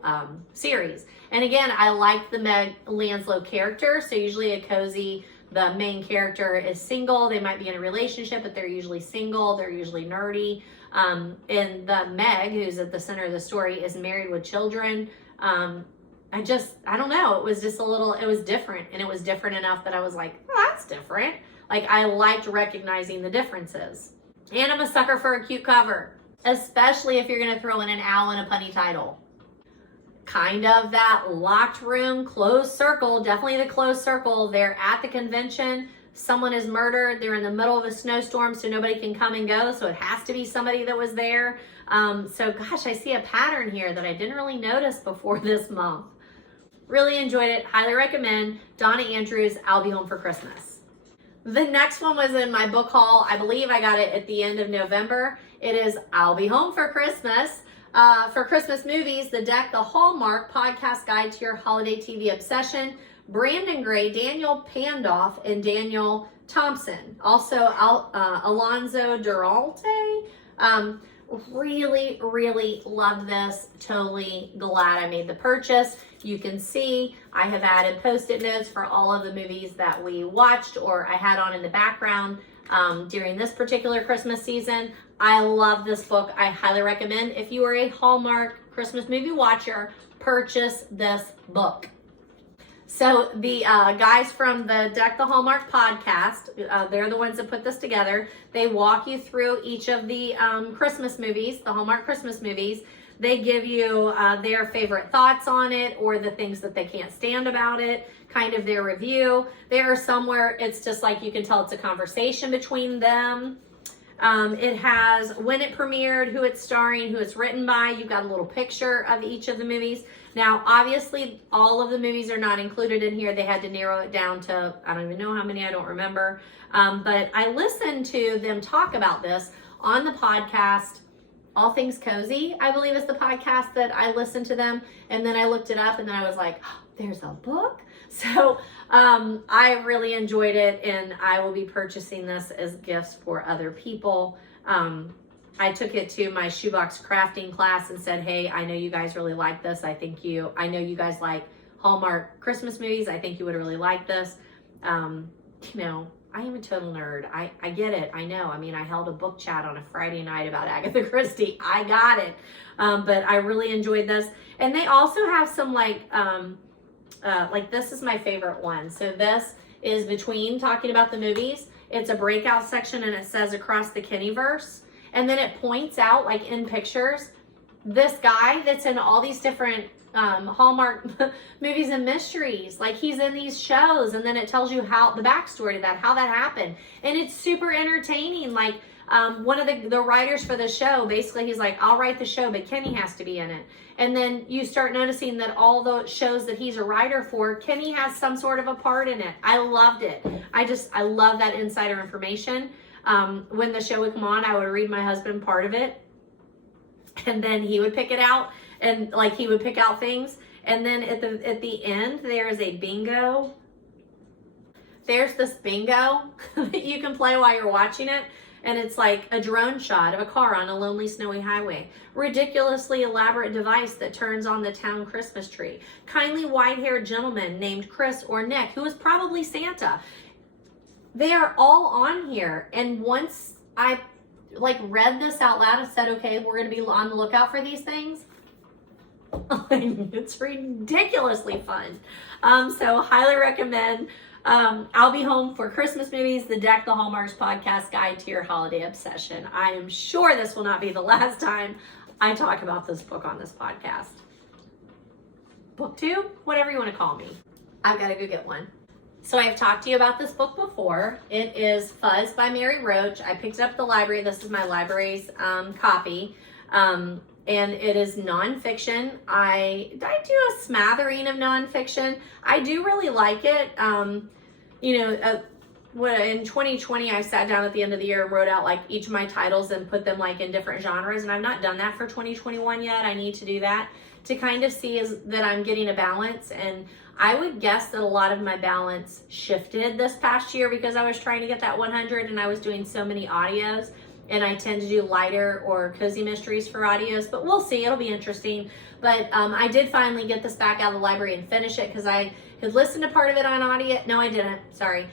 series. And again, I like the Meg Lanslow character. So usually a cozy, the main character is single. They might be in a relationship, but they're usually single. They're usually nerdy. And the Meg, who's at the center of the story, is married with children. I don't know. It was just it was different. And it was different enough that I was like, oh, that's different. Like I liked recognizing the differences. And I'm a sucker for a cute cover, especially if you're going to throw in an owl and a punny title. Kind of that locked room, closed circle, definitely the closed circle. They're at the convention. Someone is murdered. They're in the middle of a snowstorm, so nobody can come and go. So it has to be somebody that was there. So gosh, I see a pattern here that I didn't really notice before this month. Really enjoyed it. Highly recommend. Donna Andrews, I'll Be Home for Christmas. The next one was in my book haul. I believe I got it at the end of November. It is I'll Be Home for Christmas. For Christmas movies, the Hallmark podcast guide to your holiday TV obsession. Brandon Gray, Daniel Pandoff, and Daniel Thompson. Also, Alonzo Durante. Really, really loved this. Totally glad I made the purchase. You can see I have added post-it notes for all of the movies that we watched or I had on in the background during this particular Christmas season. I love this book. I highly recommend. If you are a Hallmark Christmas movie watcher, purchase this book. So the guys from the Deck the Hallmark podcast, they're the ones that put this together. They walk you through each of the Christmas movies, the Hallmark Christmas movies. They give you their favorite thoughts on it or the things that they can't stand about it, kind of their review. There are some where it's just like you can tell it's a conversation between them. It has when it premiered, who it's starring, who it's written by. You've got a little picture of each of the movies. Now, obviously, all of the movies are not included in here. They had to narrow it down to, I don't even know how many, I don't remember. But I listened to them talk about this on the podcast, All Things Cozy, I believe is the podcast that I listened to them. And then I looked it up and then I was like, oh, there's a book? So I really enjoyed it, and I will be purchasing this as gifts for other people. I took it to my shoebox crafting class and said, hey, I know you guys really like this. I know you guys like Hallmark Christmas movies. I think you would really like this. You know, I am a total nerd. I get it. I know. I mean, I held a book chat on a Friday night about Agatha Christie. I got it. But I really enjoyed this. And they also have some like this is my favorite one. So this is between talking about the movies. It's a breakout section and it says Across the Kennyverse. And then it points out, like in pictures, this guy that's in all these different Hallmark movies and mysteries. Like he's in these shows, and then it tells you how the backstory to that, how that happened. And it's super entertaining. Like one of the writers for the show, basically he's like, I'll write the show, but Kenny has to be in it. And then you start noticing that all the shows that he's a writer for, Kenny has some sort of a part in it. I loved it. I love that insider information. When the show would come on, I would read my husband part of it, and then he would pick it out, and like he would pick out things. And then at the end, there is a bingo. There's this bingo that you can play while you're watching it. And it's like a drone shot of a car on a lonely, snowy highway. Ridiculously elaborate device that turns on the town Christmas tree. Kindly white-haired gentleman named Chris or Nick, who is probably Santa. They are all on here. And once I like read this out loud and said, okay, we're going to be on the lookout for these things. It's ridiculously fun. So highly recommend. I'll be home for Christmas movies, the Deck the Hallmarks podcast guide to your holiday obsession. I am sure this will not be the last time I talk about this book on this podcast. BookTube, whatever you want to call me. I've got to go get one. So I've talked to you about this book before. It is Fuzz by Mary Roach. I picked it up at the library. This is my library's copy. And it is nonfiction. I do a smattering of nonfiction. I do really like it. In 2020, I sat down at the end of the year and wrote out like each of my titles and put them like in different genres. And I've not done that for 2021 yet. I need to do that to kind of see that I'm getting a balance. And I would guess that a lot of my balance shifted this past year because I was trying to get that 100 and I was doing so many audios. And I tend to do lighter or cozy mysteries for audios, but we'll see. It'll be interesting. But I did finally get this back out of the library and finish it because I had listened to part of it on audio. No, I didn't. Sorry.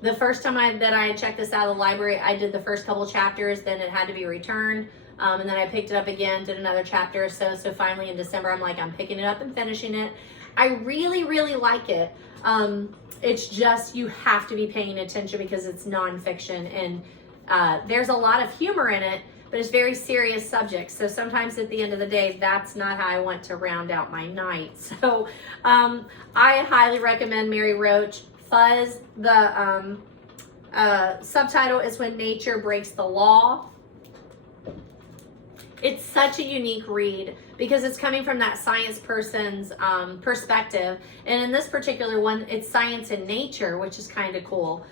The first time that I checked this out of the library, I did the first couple chapters, then it had to be returned. And then I picked it up again, did another chapter or so. So finally in December, I'm like, I'm picking it up and finishing it. I really, really like it. It's just, you have to be paying attention because it's nonfiction, and there's a lot of humor in it, but it's very serious subjects. So sometimes at the end of the day, that's not how I want to round out my night. So I highly recommend Mary Roach. Fuzz, the subtitle is When Nature Breaks the Law. It's such a unique read because it's coming from that science person's perspective. And in this particular one, it's science and nature, which is kind of cool.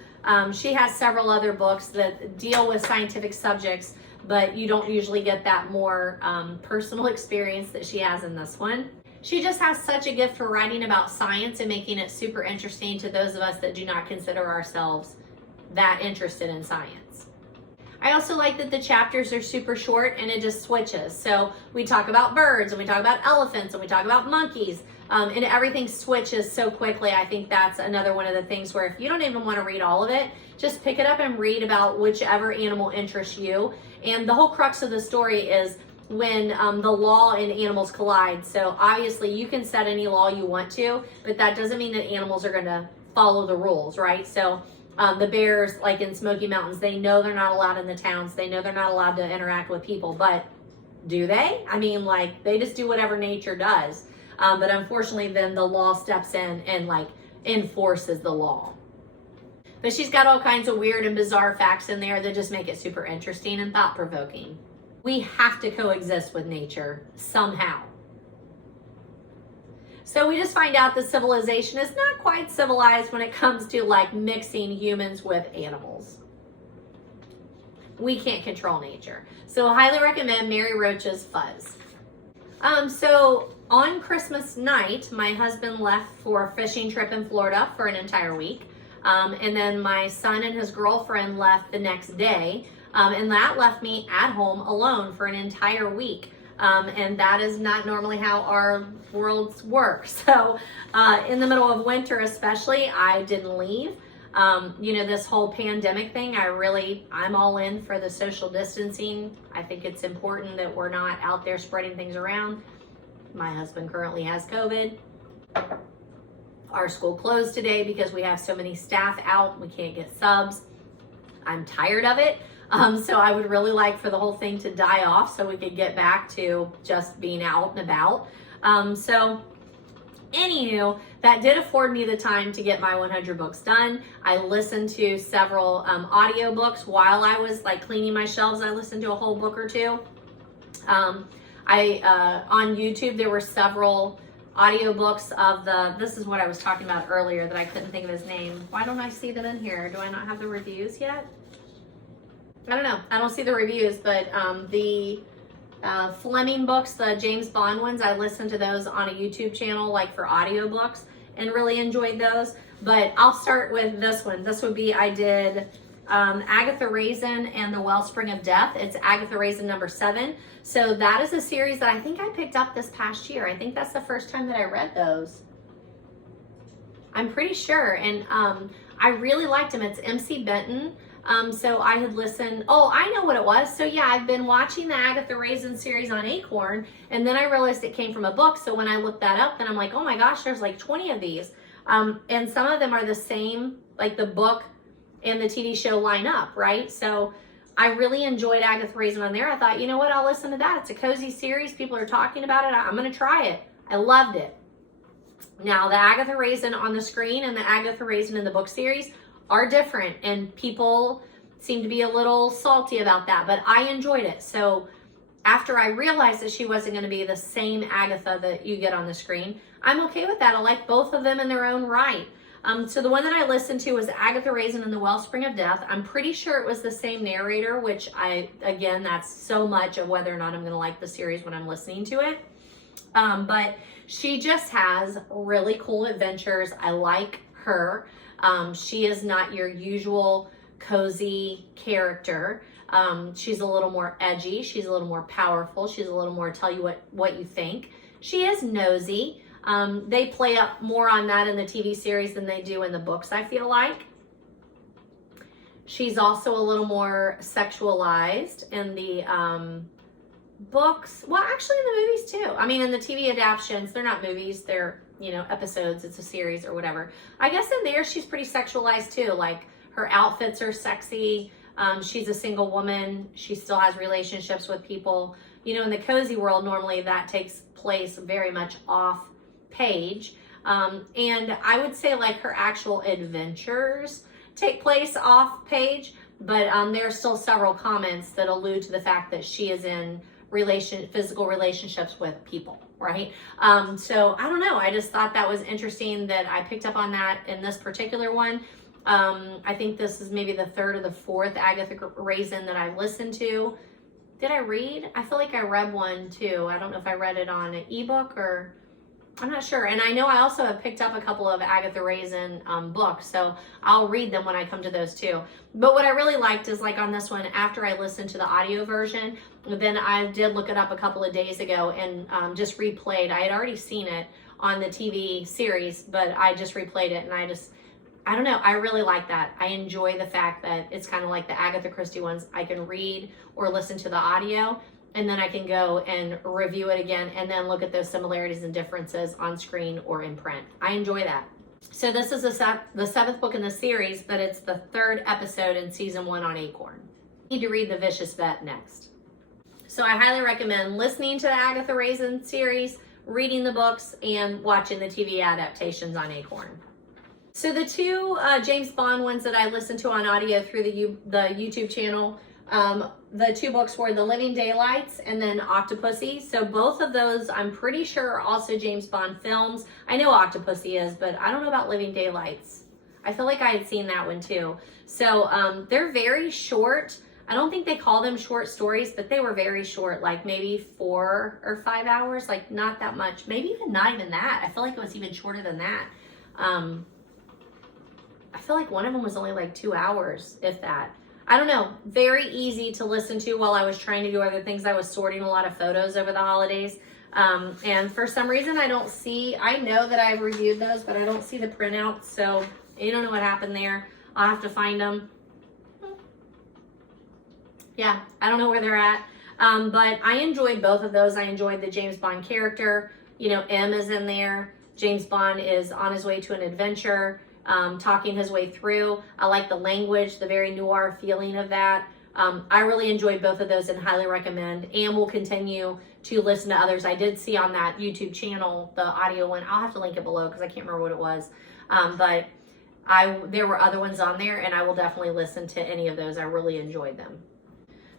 She has several other books that deal with scientific subjects, but you don't usually get that more personal experience that she has in this one. She just has such a gift for writing about science and making it super interesting to those of us that do not consider ourselves that interested in science. I also like that the chapters are super short and it just switches. So we talk about birds and we talk about elephants and we talk about monkeys. And everything switches so quickly. I think that's another one of the things where if you don't even want to read all of it, just pick it up and read about whichever animal interests you. And the whole crux of the story is when the law and animals collide. So obviously you can set any law you want to, but that doesn't mean that animals are going to follow the rules, right? So the bears, like in Smoky Mountains, they know they're not allowed in the towns. They know they're not allowed to interact with people, but do they? I mean, like, they just do whatever nature does. But unfortunately, then the law steps in and like enforces the law. But she's got all kinds of weird and bizarre facts in there that just make it super interesting and thought-provoking. We have to coexist with nature somehow. So we just find out that civilization is not quite civilized when it comes to like mixing humans with animals. We can't control nature. So I highly recommend Mary Roach's Fuzz. So on Christmas night, my husband left for a fishing trip in Florida for an entire week. And then my son and his girlfriend left the next day. And that left me at home alone for an entire week. And that is not normally how our worlds work. So in the middle of winter especially, I didn't leave. You know, this whole pandemic thing, I'm all in for the social distancing. I think it's important that we're not out there spreading things around. My husband currently has COVID. Our school closed today because we have so many staff out. We can't get subs. I'm tired of it. So I would really like for the whole thing to die off so we could get back to just being out and about. So anywho, that did afford me the time to get my 100 books done. I listened to several audiobooks while I was like cleaning my shelves. I listened to a whole book or two. On YouTube, there were several audiobooks of this is what I was talking about earlier that I couldn't think of his name. Why don't I see them in here? Do I not have the reviews yet? I don't know. I don't see the reviews, but the Fleming books, the James Bond ones, I listened to those on a YouTube channel like for audiobooks and really enjoyed those. But I'll start with this one. This would be, I did Agatha Raisin and the Wellspring of Death. It's Agatha Raisin number 7. So that is a series that I think I picked up this past year. I think that's the first time that I read those. I'm pretty sure. And I really liked them. It's MC Benton. So I had listened, oh, I know what it was. So yeah, I've been watching the Agatha Raisin series on Acorn, and then I realized it came from a book. So when I looked that up, then I'm like, oh my gosh, there's like 20 of these. And some of them are the same, like the book and the TV show line up, right? So I really enjoyed Agatha Raisin on there. I thought, you know what, I'll listen to that. It's a cozy series. People are talking about it. I'm going to try it. I loved it. Now, the Agatha Raisin on the screen and the Agatha Raisin in the book series are different, and people seem to be a little salty about that, but I enjoyed it. So after I realized that she wasn't going to be the same Agatha that you get on the screen, I'm okay with that. I like both of them in their own right. So the one that I listened to was Agatha Raisin and the Wellspring of Death. I'm pretty sure it was the same narrator, which again, that's so much of whether or not I'm going to like the series when I'm listening to it. But she just has really cool adventures. I like her. She is not your usual cozy character. She's a little more edgy. She's a little more powerful. She's a little more tell you what you think. She is nosy. They play up more on that in the TV series than they do in the books, I feel like. She's also a little more sexualized in the books. Well, actually in the movies too. I mean, in the TV adaptations, they're not movies. They're, you know, episodes. It's a series or whatever. I guess in there, she's pretty sexualized too. Like her outfits are sexy. She's a single woman. She still has relationships with people. You know, in the cozy world, normally that takes place very much off page. And I would say like her actual adventures take place off page, but there are still several comments that allude to the fact that she is in physical relationships with people, right? So I don't know. I just thought that was interesting that I picked up on that in this particular one. I think this is maybe the 3rd or the 4th Agatha Raisin that I've listened to. Did I read? I feel like I read one too. I don't know if I read it on an ebook or I'm not sure. And I know I also have picked up a couple of Agatha Raisin books, so I'll read them when I come to those too. But what I really liked is like on this one, after I listened to the audio version, then I did look it up a couple of days ago and just replayed. I had already seen it on the TV series, but I just replayed it and I don't know, I really like that. I enjoy the fact that it's kind of like the Agatha Christie ones. I can read or listen to the audio, and then I can go and review it again and then look at those similarities and differences on screen or in print. I enjoy that. So this is the 7th book in the series, but it's the 3rd episode in season 1 on Acorn. I need to read The Vicious Vet next. So I highly recommend listening to the Agatha Raisin series, reading the books, and watching the TV adaptations on Acorn. So the two James Bond ones that I listened to on audio through the YouTube channel, the two books were The Living Daylights and then Octopussy. So both of those I'm pretty sure are also James Bond films. I know Octopussy is, but I don't know about Living Daylights. I feel like I had seen that one too. So they're very short. I don't think they call them short stories, but they were very short, like maybe 4 or 5 hours, like not that much, maybe even not even that. I feel like it was even shorter than that. I feel like one of them was only like 2 hours, if that. I don't know. Very easy to listen to while I was trying to do other things. I was sorting a lot of photos over the holidays. And for some reason, I know that I reviewed those, but I don't see the printouts. So you don't know what happened there. I'll have to find them. Yeah, I don't know where they're at. But I enjoyed both of those. I enjoyed the James Bond character. You know, M is in there. James Bond is on his way to an adventure. Talking his way through. I like the language, the very noir feeling of that. I really enjoyed both of those and highly recommend, and will continue to listen to others. I did see on that YouTube channel, the audio one. I'll have to link it below because I can't remember what it was. But there were other ones on there, and I will definitely listen to any of those. I really enjoyed them.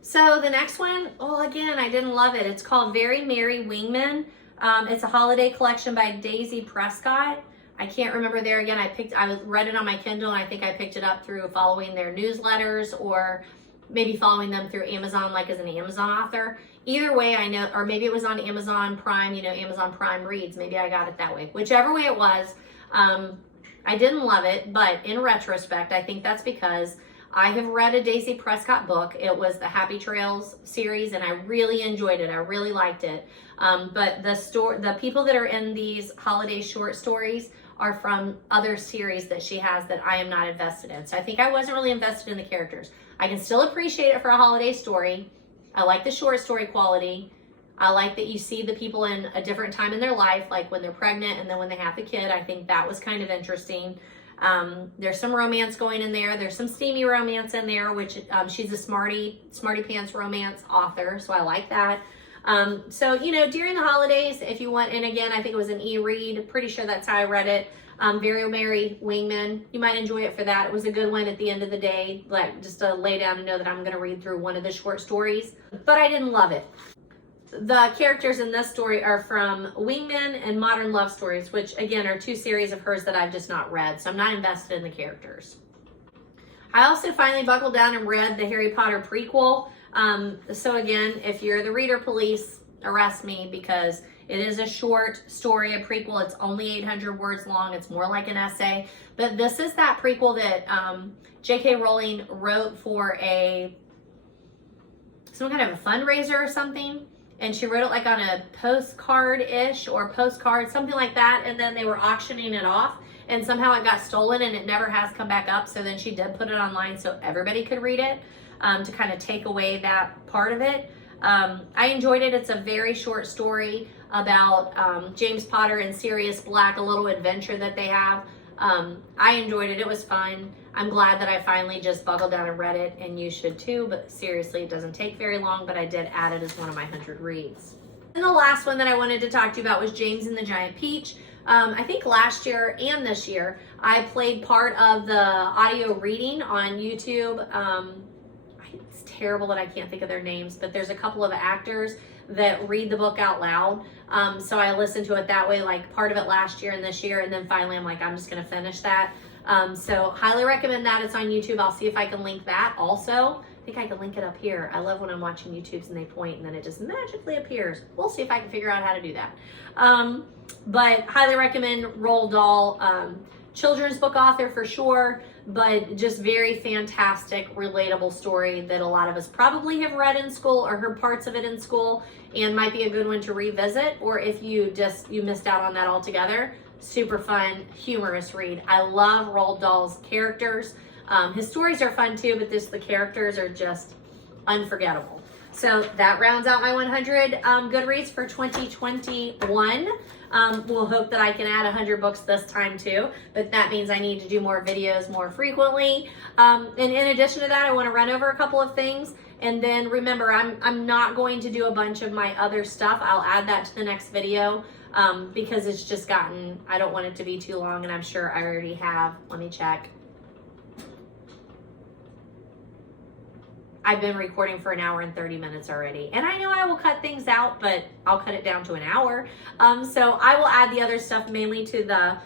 So the next one, oh, again, I didn't love it. It's called Very Merry Wingman. It's a holiday collection by Daisy Prescott. I can't remember there again. I read it on my Kindle, and I think I picked it up through following their newsletters or maybe following them through Amazon, like as an Amazon author. Either way, I know, or maybe it was on Amazon Prime, you know, Amazon Prime Reads. Maybe I got it that way. Whichever way it was, I didn't love it, but in retrospect, I think that's because I have read a Daisy Prescott book. It was the Happy Trails series, and I really enjoyed it. I really liked it. But the people that are in these holiday short stories are from other series that she has that I am not invested in. So I think I wasn't really invested in the characters. I can still appreciate it for a holiday story. I like the short story quality. I like that you see the people in a different time in their life, like when they're pregnant and then when they have the kid. I think that was kind of interesting. There's some romance going in there. There's some steamy romance in there, which she's a smarty pants romance author, so I like that. So, you know, during the holidays, if you want, and again, I think it was an e-read, pretty sure that's how I read it. Very Merry Wingman. You might enjoy it for that. It was a good one at the end of the day, like just to lay down and know that I'm going to read through one of the short stories, but I didn't love it. The characters in this story are from Wingman and Modern Love Stories, which again are two series of hers that I've just not read, so I'm not invested in the characters. I also finally buckled down and read the Harry Potter prequel. So again, if you're the reader police, arrest me because it is a short story, a prequel. It's only 800 words long. It's more like an essay. But this is that prequel that J.K. Rowling wrote for some kind of a fundraiser or something. And she wrote it like on a postcard-ish or postcard, something like that. And then they were auctioning it off. And somehow it got stolen and it never has come back up. So then she did put it online so everybody could read it to kind of take away that part of it. I enjoyed it. It's a very short story about James Potter and Sirius Black, a little adventure that they have. I enjoyed it. It was fun. I'm glad that I finally just buckled down and read it, and you should too, but seriously, it doesn't take very long, but I did add it as one of my 100 reads. And the last one that I wanted to talk to you about was James and the Giant Peach. I think last year and this year, I played part of the audio reading on YouTube. It's terrible that I can't think of their names, but there's a couple of actors that read the book out loud. So I listened to it that way, like part of it last year and this year, and then finally I'm like, I'm just gonna finish that. So highly recommend that. It's on YouTube. I'll see if I can link that also. I think I can link it up here. I love when I'm watching YouTubes and they point and then it just magically appears. We'll see if I can figure out how to do that. But highly recommend Roald Dahl. Children's book author for sure, but just very fantastic, relatable story that a lot of us probably have read in school or heard parts of it in school, and might be a good one to revisit, or if you missed out on that altogether. Super fun, humorous read. I love Roald Dahl's characters. His stories are fun too, but the characters are just unforgettable. So that rounds out my 100 Goodreads for 2021. We'll hope that I can add 100 books this time too, but that means I need to do more videos more frequently. And in addition to that, I want to run over a couple of things. And then remember, I'm not going to do a bunch of my other stuff. I'll add that to the next video. because it's just gotten, I don't want it to be too long, and I'm sure I already have. Let me check. I've been recording for 1 hour and 30 minutes already. And I know I will cut things out, but I'll cut it down to 1 hour. So I will add the other stuff mainly to the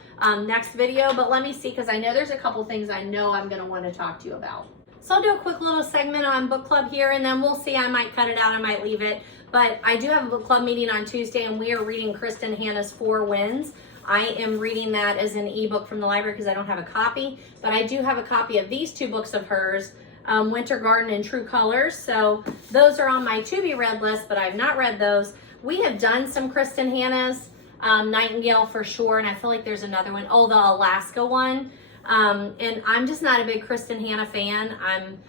next video, but let me see, because I know there's a couple things I know I'm gonna wanna talk to you about. So I'll do a quick little segment on book club here, and then we'll see. I might cut it out, I might leave it. But I do have a book club meeting on Tuesday, and we are reading Kristen Hanna's 4 Winds. I am reading that as an ebook from the library because I don't have a copy, but I do have a copy of these 2 books of hers, Winter Garden and True Colors. So those are on my to-be-read list, but I've not read those. We have done some Kristen Hanna's, Nightingale for sure, and I feel like there's another one. Oh, the Alaska one. And I'm just not a big Kristen Hanna fan. I'm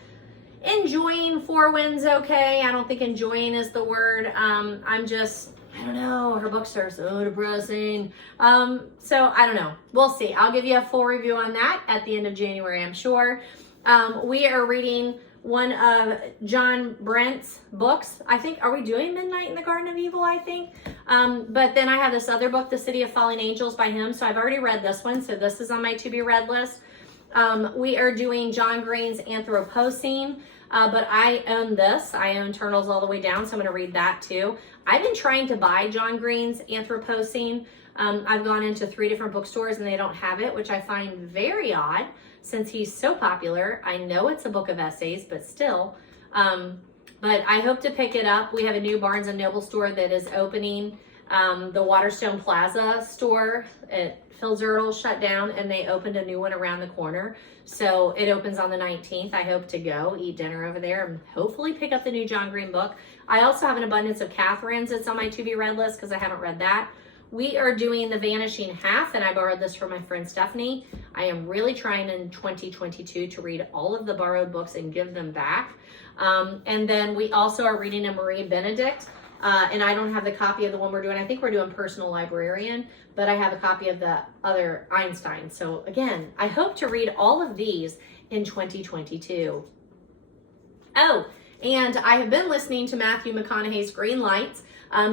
enjoying 4 Winds okay. I don't think enjoying is the word. I'm just, I don't know, her books are so depressing. So I don't know. We'll see. I'll give you a full review on that at the end of January, I'm sure. We are reading one of John Brent's books. I think, are we doing Midnight in the Garden of Evil, I think? But then I have this other book, The City of Falling Angels by him. So I've already read this one. So this is on my to-be-read list. We are doing John Green's Anthropocene, but I own this. I own Turtles All the Way Down, so I'm going to read that too. I've been trying to buy John Green's Anthropocene. I've gone into 3 different bookstores and they don't have it, which I find very odd since he's so popular. I know it's a book of essays, but still. But I hope to pick it up. We have a new Barnes & Noble store that is opening. The Waterstone Plaza store at Phil Zertle shut down, and they opened a new one around the corner. So it opens on the 19th. I hope to go eat dinner over there and hopefully pick up the new John Green book. I also have an abundance of Catherine's that's on my to-be-read list because I haven't read that. We are doing The Vanishing Half, and I borrowed this from my friend Stephanie. I am really trying in 2022 to read all of the borrowed books and give them back. And then we also are reading a Marie Benedict, and I don't have the copy of the one we're doing. I think we're doing Personal Librarian, but I have a copy of the other Einstein. So again, I hope to read all of these in 2022. Oh, and I have been listening to Matthew McConaughey's Green Lights.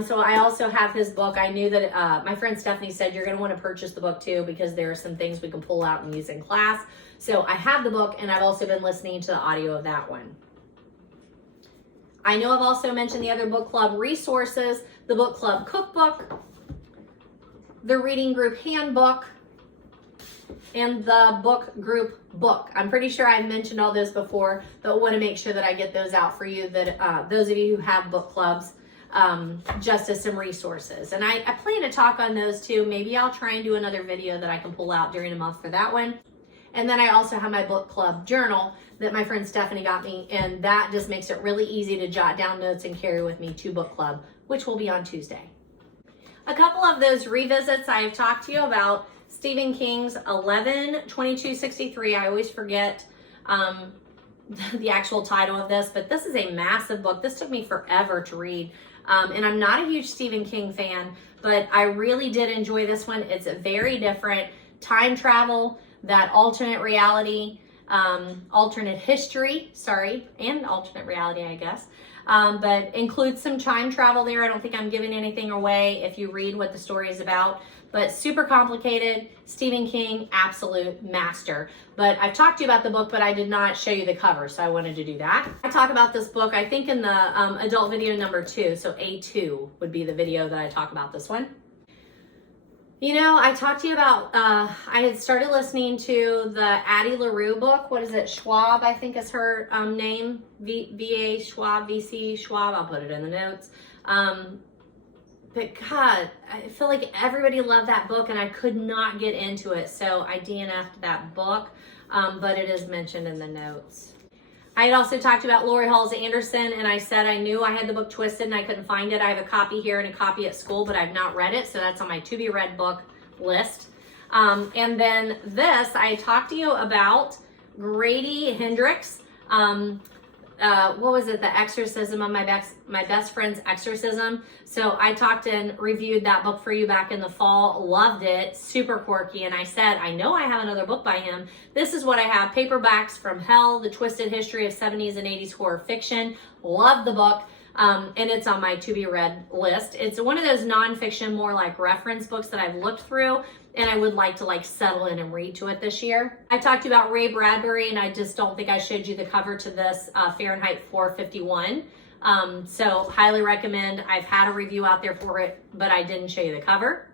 So I also have his book. I knew that my friend Stephanie said you're going to want to purchase the book too because there are some things we can pull out and use in class. So I have the book, and I've also been listening to the audio of that one. I know I've also mentioned the other book club resources, the book club cookbook, the reading group handbook, and the book group book. I'm pretty sure I've mentioned all those before, but want to make sure that I get those out for you, that those of you who have book clubs, just as some resources. And I plan to talk on those too. Maybe I'll try and do another video that I can pull out during a month for that one. And then I also have my book club journal that my friend Stephanie got me, and that just makes it really easy to jot down notes and carry with me to book club, which will be on Tuesday. A couple of those revisits I have talked to you about. Stephen King's 11/22/63. I always forget the actual title of this, but this is a massive book. This took me forever to read. And I'm not a huge Stephen King fan, but I really did enjoy this one. It's a very different time travel, that alternate reality, alternate history, and alternate reality, I guess. But includes some time travel there. I don't think I'm giving anything away if you read what the story is about. But super complicated. Stephen King, absolute master. But I've talked to you about the book, but I did not show you the cover, so I wanted to do that. I talk about this book, I think, in the adult video number 2. So A2 would be the video that I talk about this one. You know, I talked to you about, I had started listening to the Addie LaRue book. What is it? Schwab, I think is her name. V.A. Schwab, V.C. Schwab. I'll put it in the notes. But God, I feel like everybody loved that book and I could not get into it. So I DNF'd that book, but it is mentioned in the notes. I had also talked about Lori Halls Anderson, and I said I knew I had the book Twisted and I couldn't find it. I have a copy here and a copy at school, but I've not read it. So that's on my to-be-read book list. And then this, I talked to you about Grady Hendrix. What was it? The Exorcism of my best friend's exorcism. So I talked and reviewed that book for you back in the fall. Loved it. Super quirky. And I said, I know I have another book by him. This is what I have. Paperbacks from Hell, The Twisted History of 70s and 80s Horror Fiction. Love the book. and it's on my to be read list. It's one of those nonfiction, more like reference books that I've looked through and I would like to like settle in and read to it this year. I talked to you about Ray Bradbury, and I just don't think I showed you the cover to this Fahrenheit 451. So highly recommend. I've had a review out there for it, but I didn't show you the cover.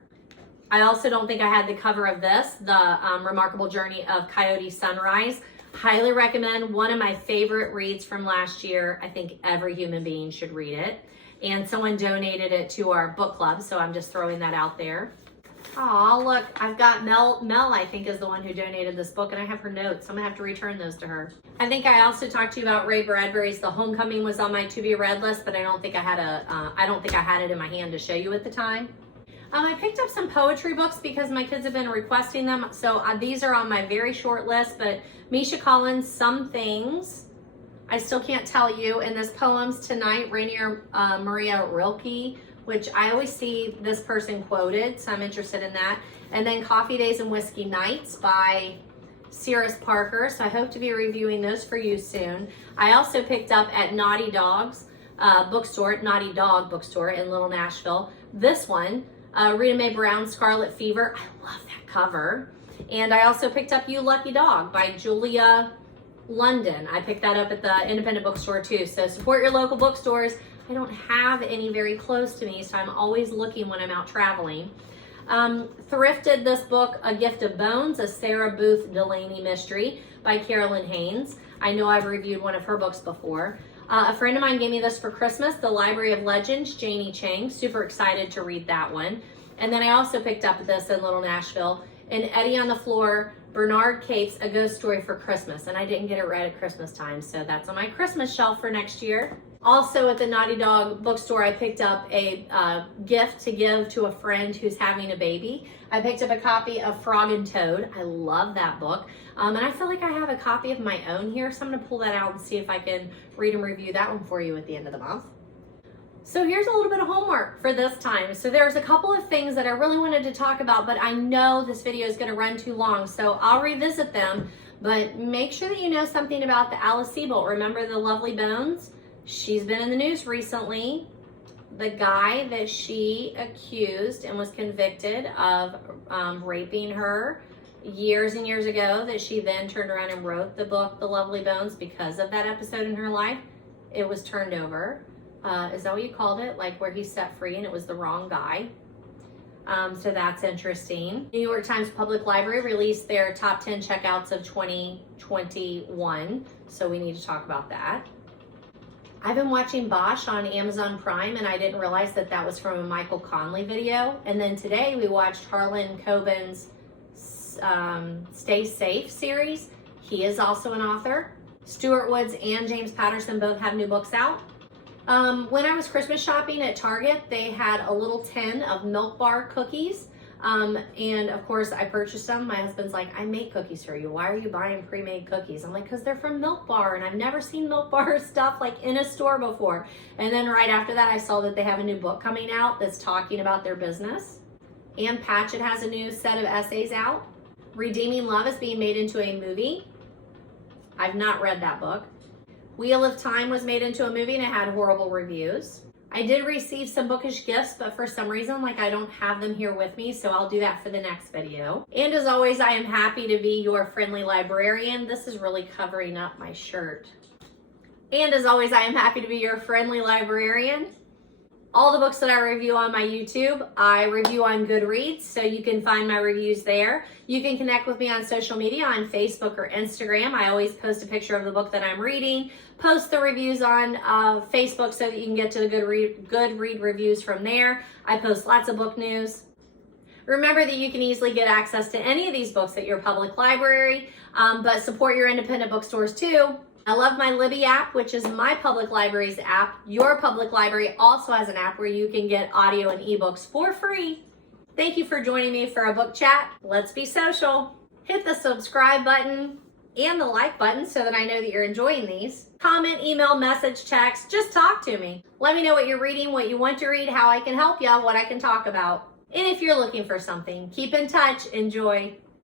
I also don't think I had the cover of this, The Remarkable Journey of Coyote Sunrise. Highly recommend. One of my favorite reads from last year. I think every human being should read it. And someone donated it to our book club, so I'm just throwing that out there. Oh, look, I've got Mel, I think, is the one who donated this book, and I have her notes. I'm gonna have to return those to her. I think I also talked to you about Ray Bradbury's The Homecoming was on my to be read list, but I don't think I had it in my hand to show you at the time. I picked up some poetry books because my kids have been requesting them, so these are on my very short list, but Misha Collins, Some Things, I Still Can't Tell You, and this Poems Tonight, Rainier Maria Rilke, which I always see this person quoted, so I'm interested in that. And then Coffee Days and Whiskey Nights by Cirrus Parker, so I hope to be reviewing those for you soon. I also picked up at Naughty Dog's bookstore, Naughty Dog Bookstore in Little Nashville, this one, Rita Mae Brown's Scarlet Fever. I love that cover. And I also picked up You Lucky Dog by Julia London. I picked that up at the independent bookstore too, so support your local bookstores. I don't have any very close to me, so I'm always looking when I'm out traveling. Thrifted this book, A Gift of Bones, a Sarah Booth Delaney mystery by Carolyn Haynes. I know I've reviewed one of her books before. A friend of mine gave me this for Christmas, The Library of Legends, Janie Chang. Super excited to read that one. And then I also picked up this in Little Nashville, and Eddie on the Floor, Bernard Cape's A Ghost Story for Christmas. And I didn't get it read at Christmas time, so that's on my Christmas shelf for next year. Also at the Naughty Dog bookstore, I picked up a gift to give to a friend who's having a baby. I picked up a copy of Frog and Toad. I love that book. And I feel like I have a copy of my own here, so I'm gonna pull that out and see if I can read and review that one for you at the end of the month. So here's a little bit of homework for this time. So there's a couple of things that I really wanted to talk about, but I know this video is gonna run too long, so I'll revisit them. But make sure that you know something about the Alice Sebold. Remember the Lovely Bones? She's been in the news recently. The guy that she accused and was convicted of raping her years and years ago, that she then turned around and wrote the book, The Lovely Bones, because of that episode in her life, it was turned over. Is that what you called it? Like where he's set free and it was the wrong guy. So that's interesting. New York Times Public Library released their top 10 checkouts of 2021. So we need to talk about that. I've been watching Bosch on Amazon Prime, and I didn't realize that that was from a Michael Conley video. And then today we watched Harlan Cobin's Stay Safe series. He is also an author. Stuart Woods and James Patterson both have new books out. When I was Christmas shopping at Target, they had a little tin of Milk Bar cookies. And of course I purchased them. My husband's like, I make cookies for you. Why are you buying pre-made cookies? I'm like, because they're from Milk Bar, and I've never seen Milk Bar stuff like in a store before. And then right after that, I saw that they have a new book coming out that's talking about their business. Ann Patchett has a new set of essays out. Redeeming Love is being made into a movie. I've not read that book. Wheel of Time was made into a movie and it had horrible reviews. I did receive some bookish gifts, but for some reason, I don't have them here with me, so I'll do that for the next video. And as always, I am happy to be your friendly librarian. This is really covering up my shirt. And as always, I am happy to be your friendly librarian. All the books that I review on my YouTube, I review on Goodreads, so you can find my reviews there. You can connect with me on social media, on Facebook or Instagram. I always post a picture of the book that I'm reading, post the reviews on Facebook so that you can get to the Goodread reviews from there. I post lots of book news. Remember that you can easily get access to any of these books at your public library, but support your independent bookstores too. I love my Libby app, which is my public library's app. Your public library also has an app where you can get audio and ebooks for free. Thank you for joining me for a book chat. Let's be social. Hit the subscribe button and the like button so that I know that you're enjoying these. Comment, email, message, text, just talk to me. Let me know what you're reading, what you want to read, how I can help you, what I can talk about. And if you're looking for something, keep in touch. Enjoy.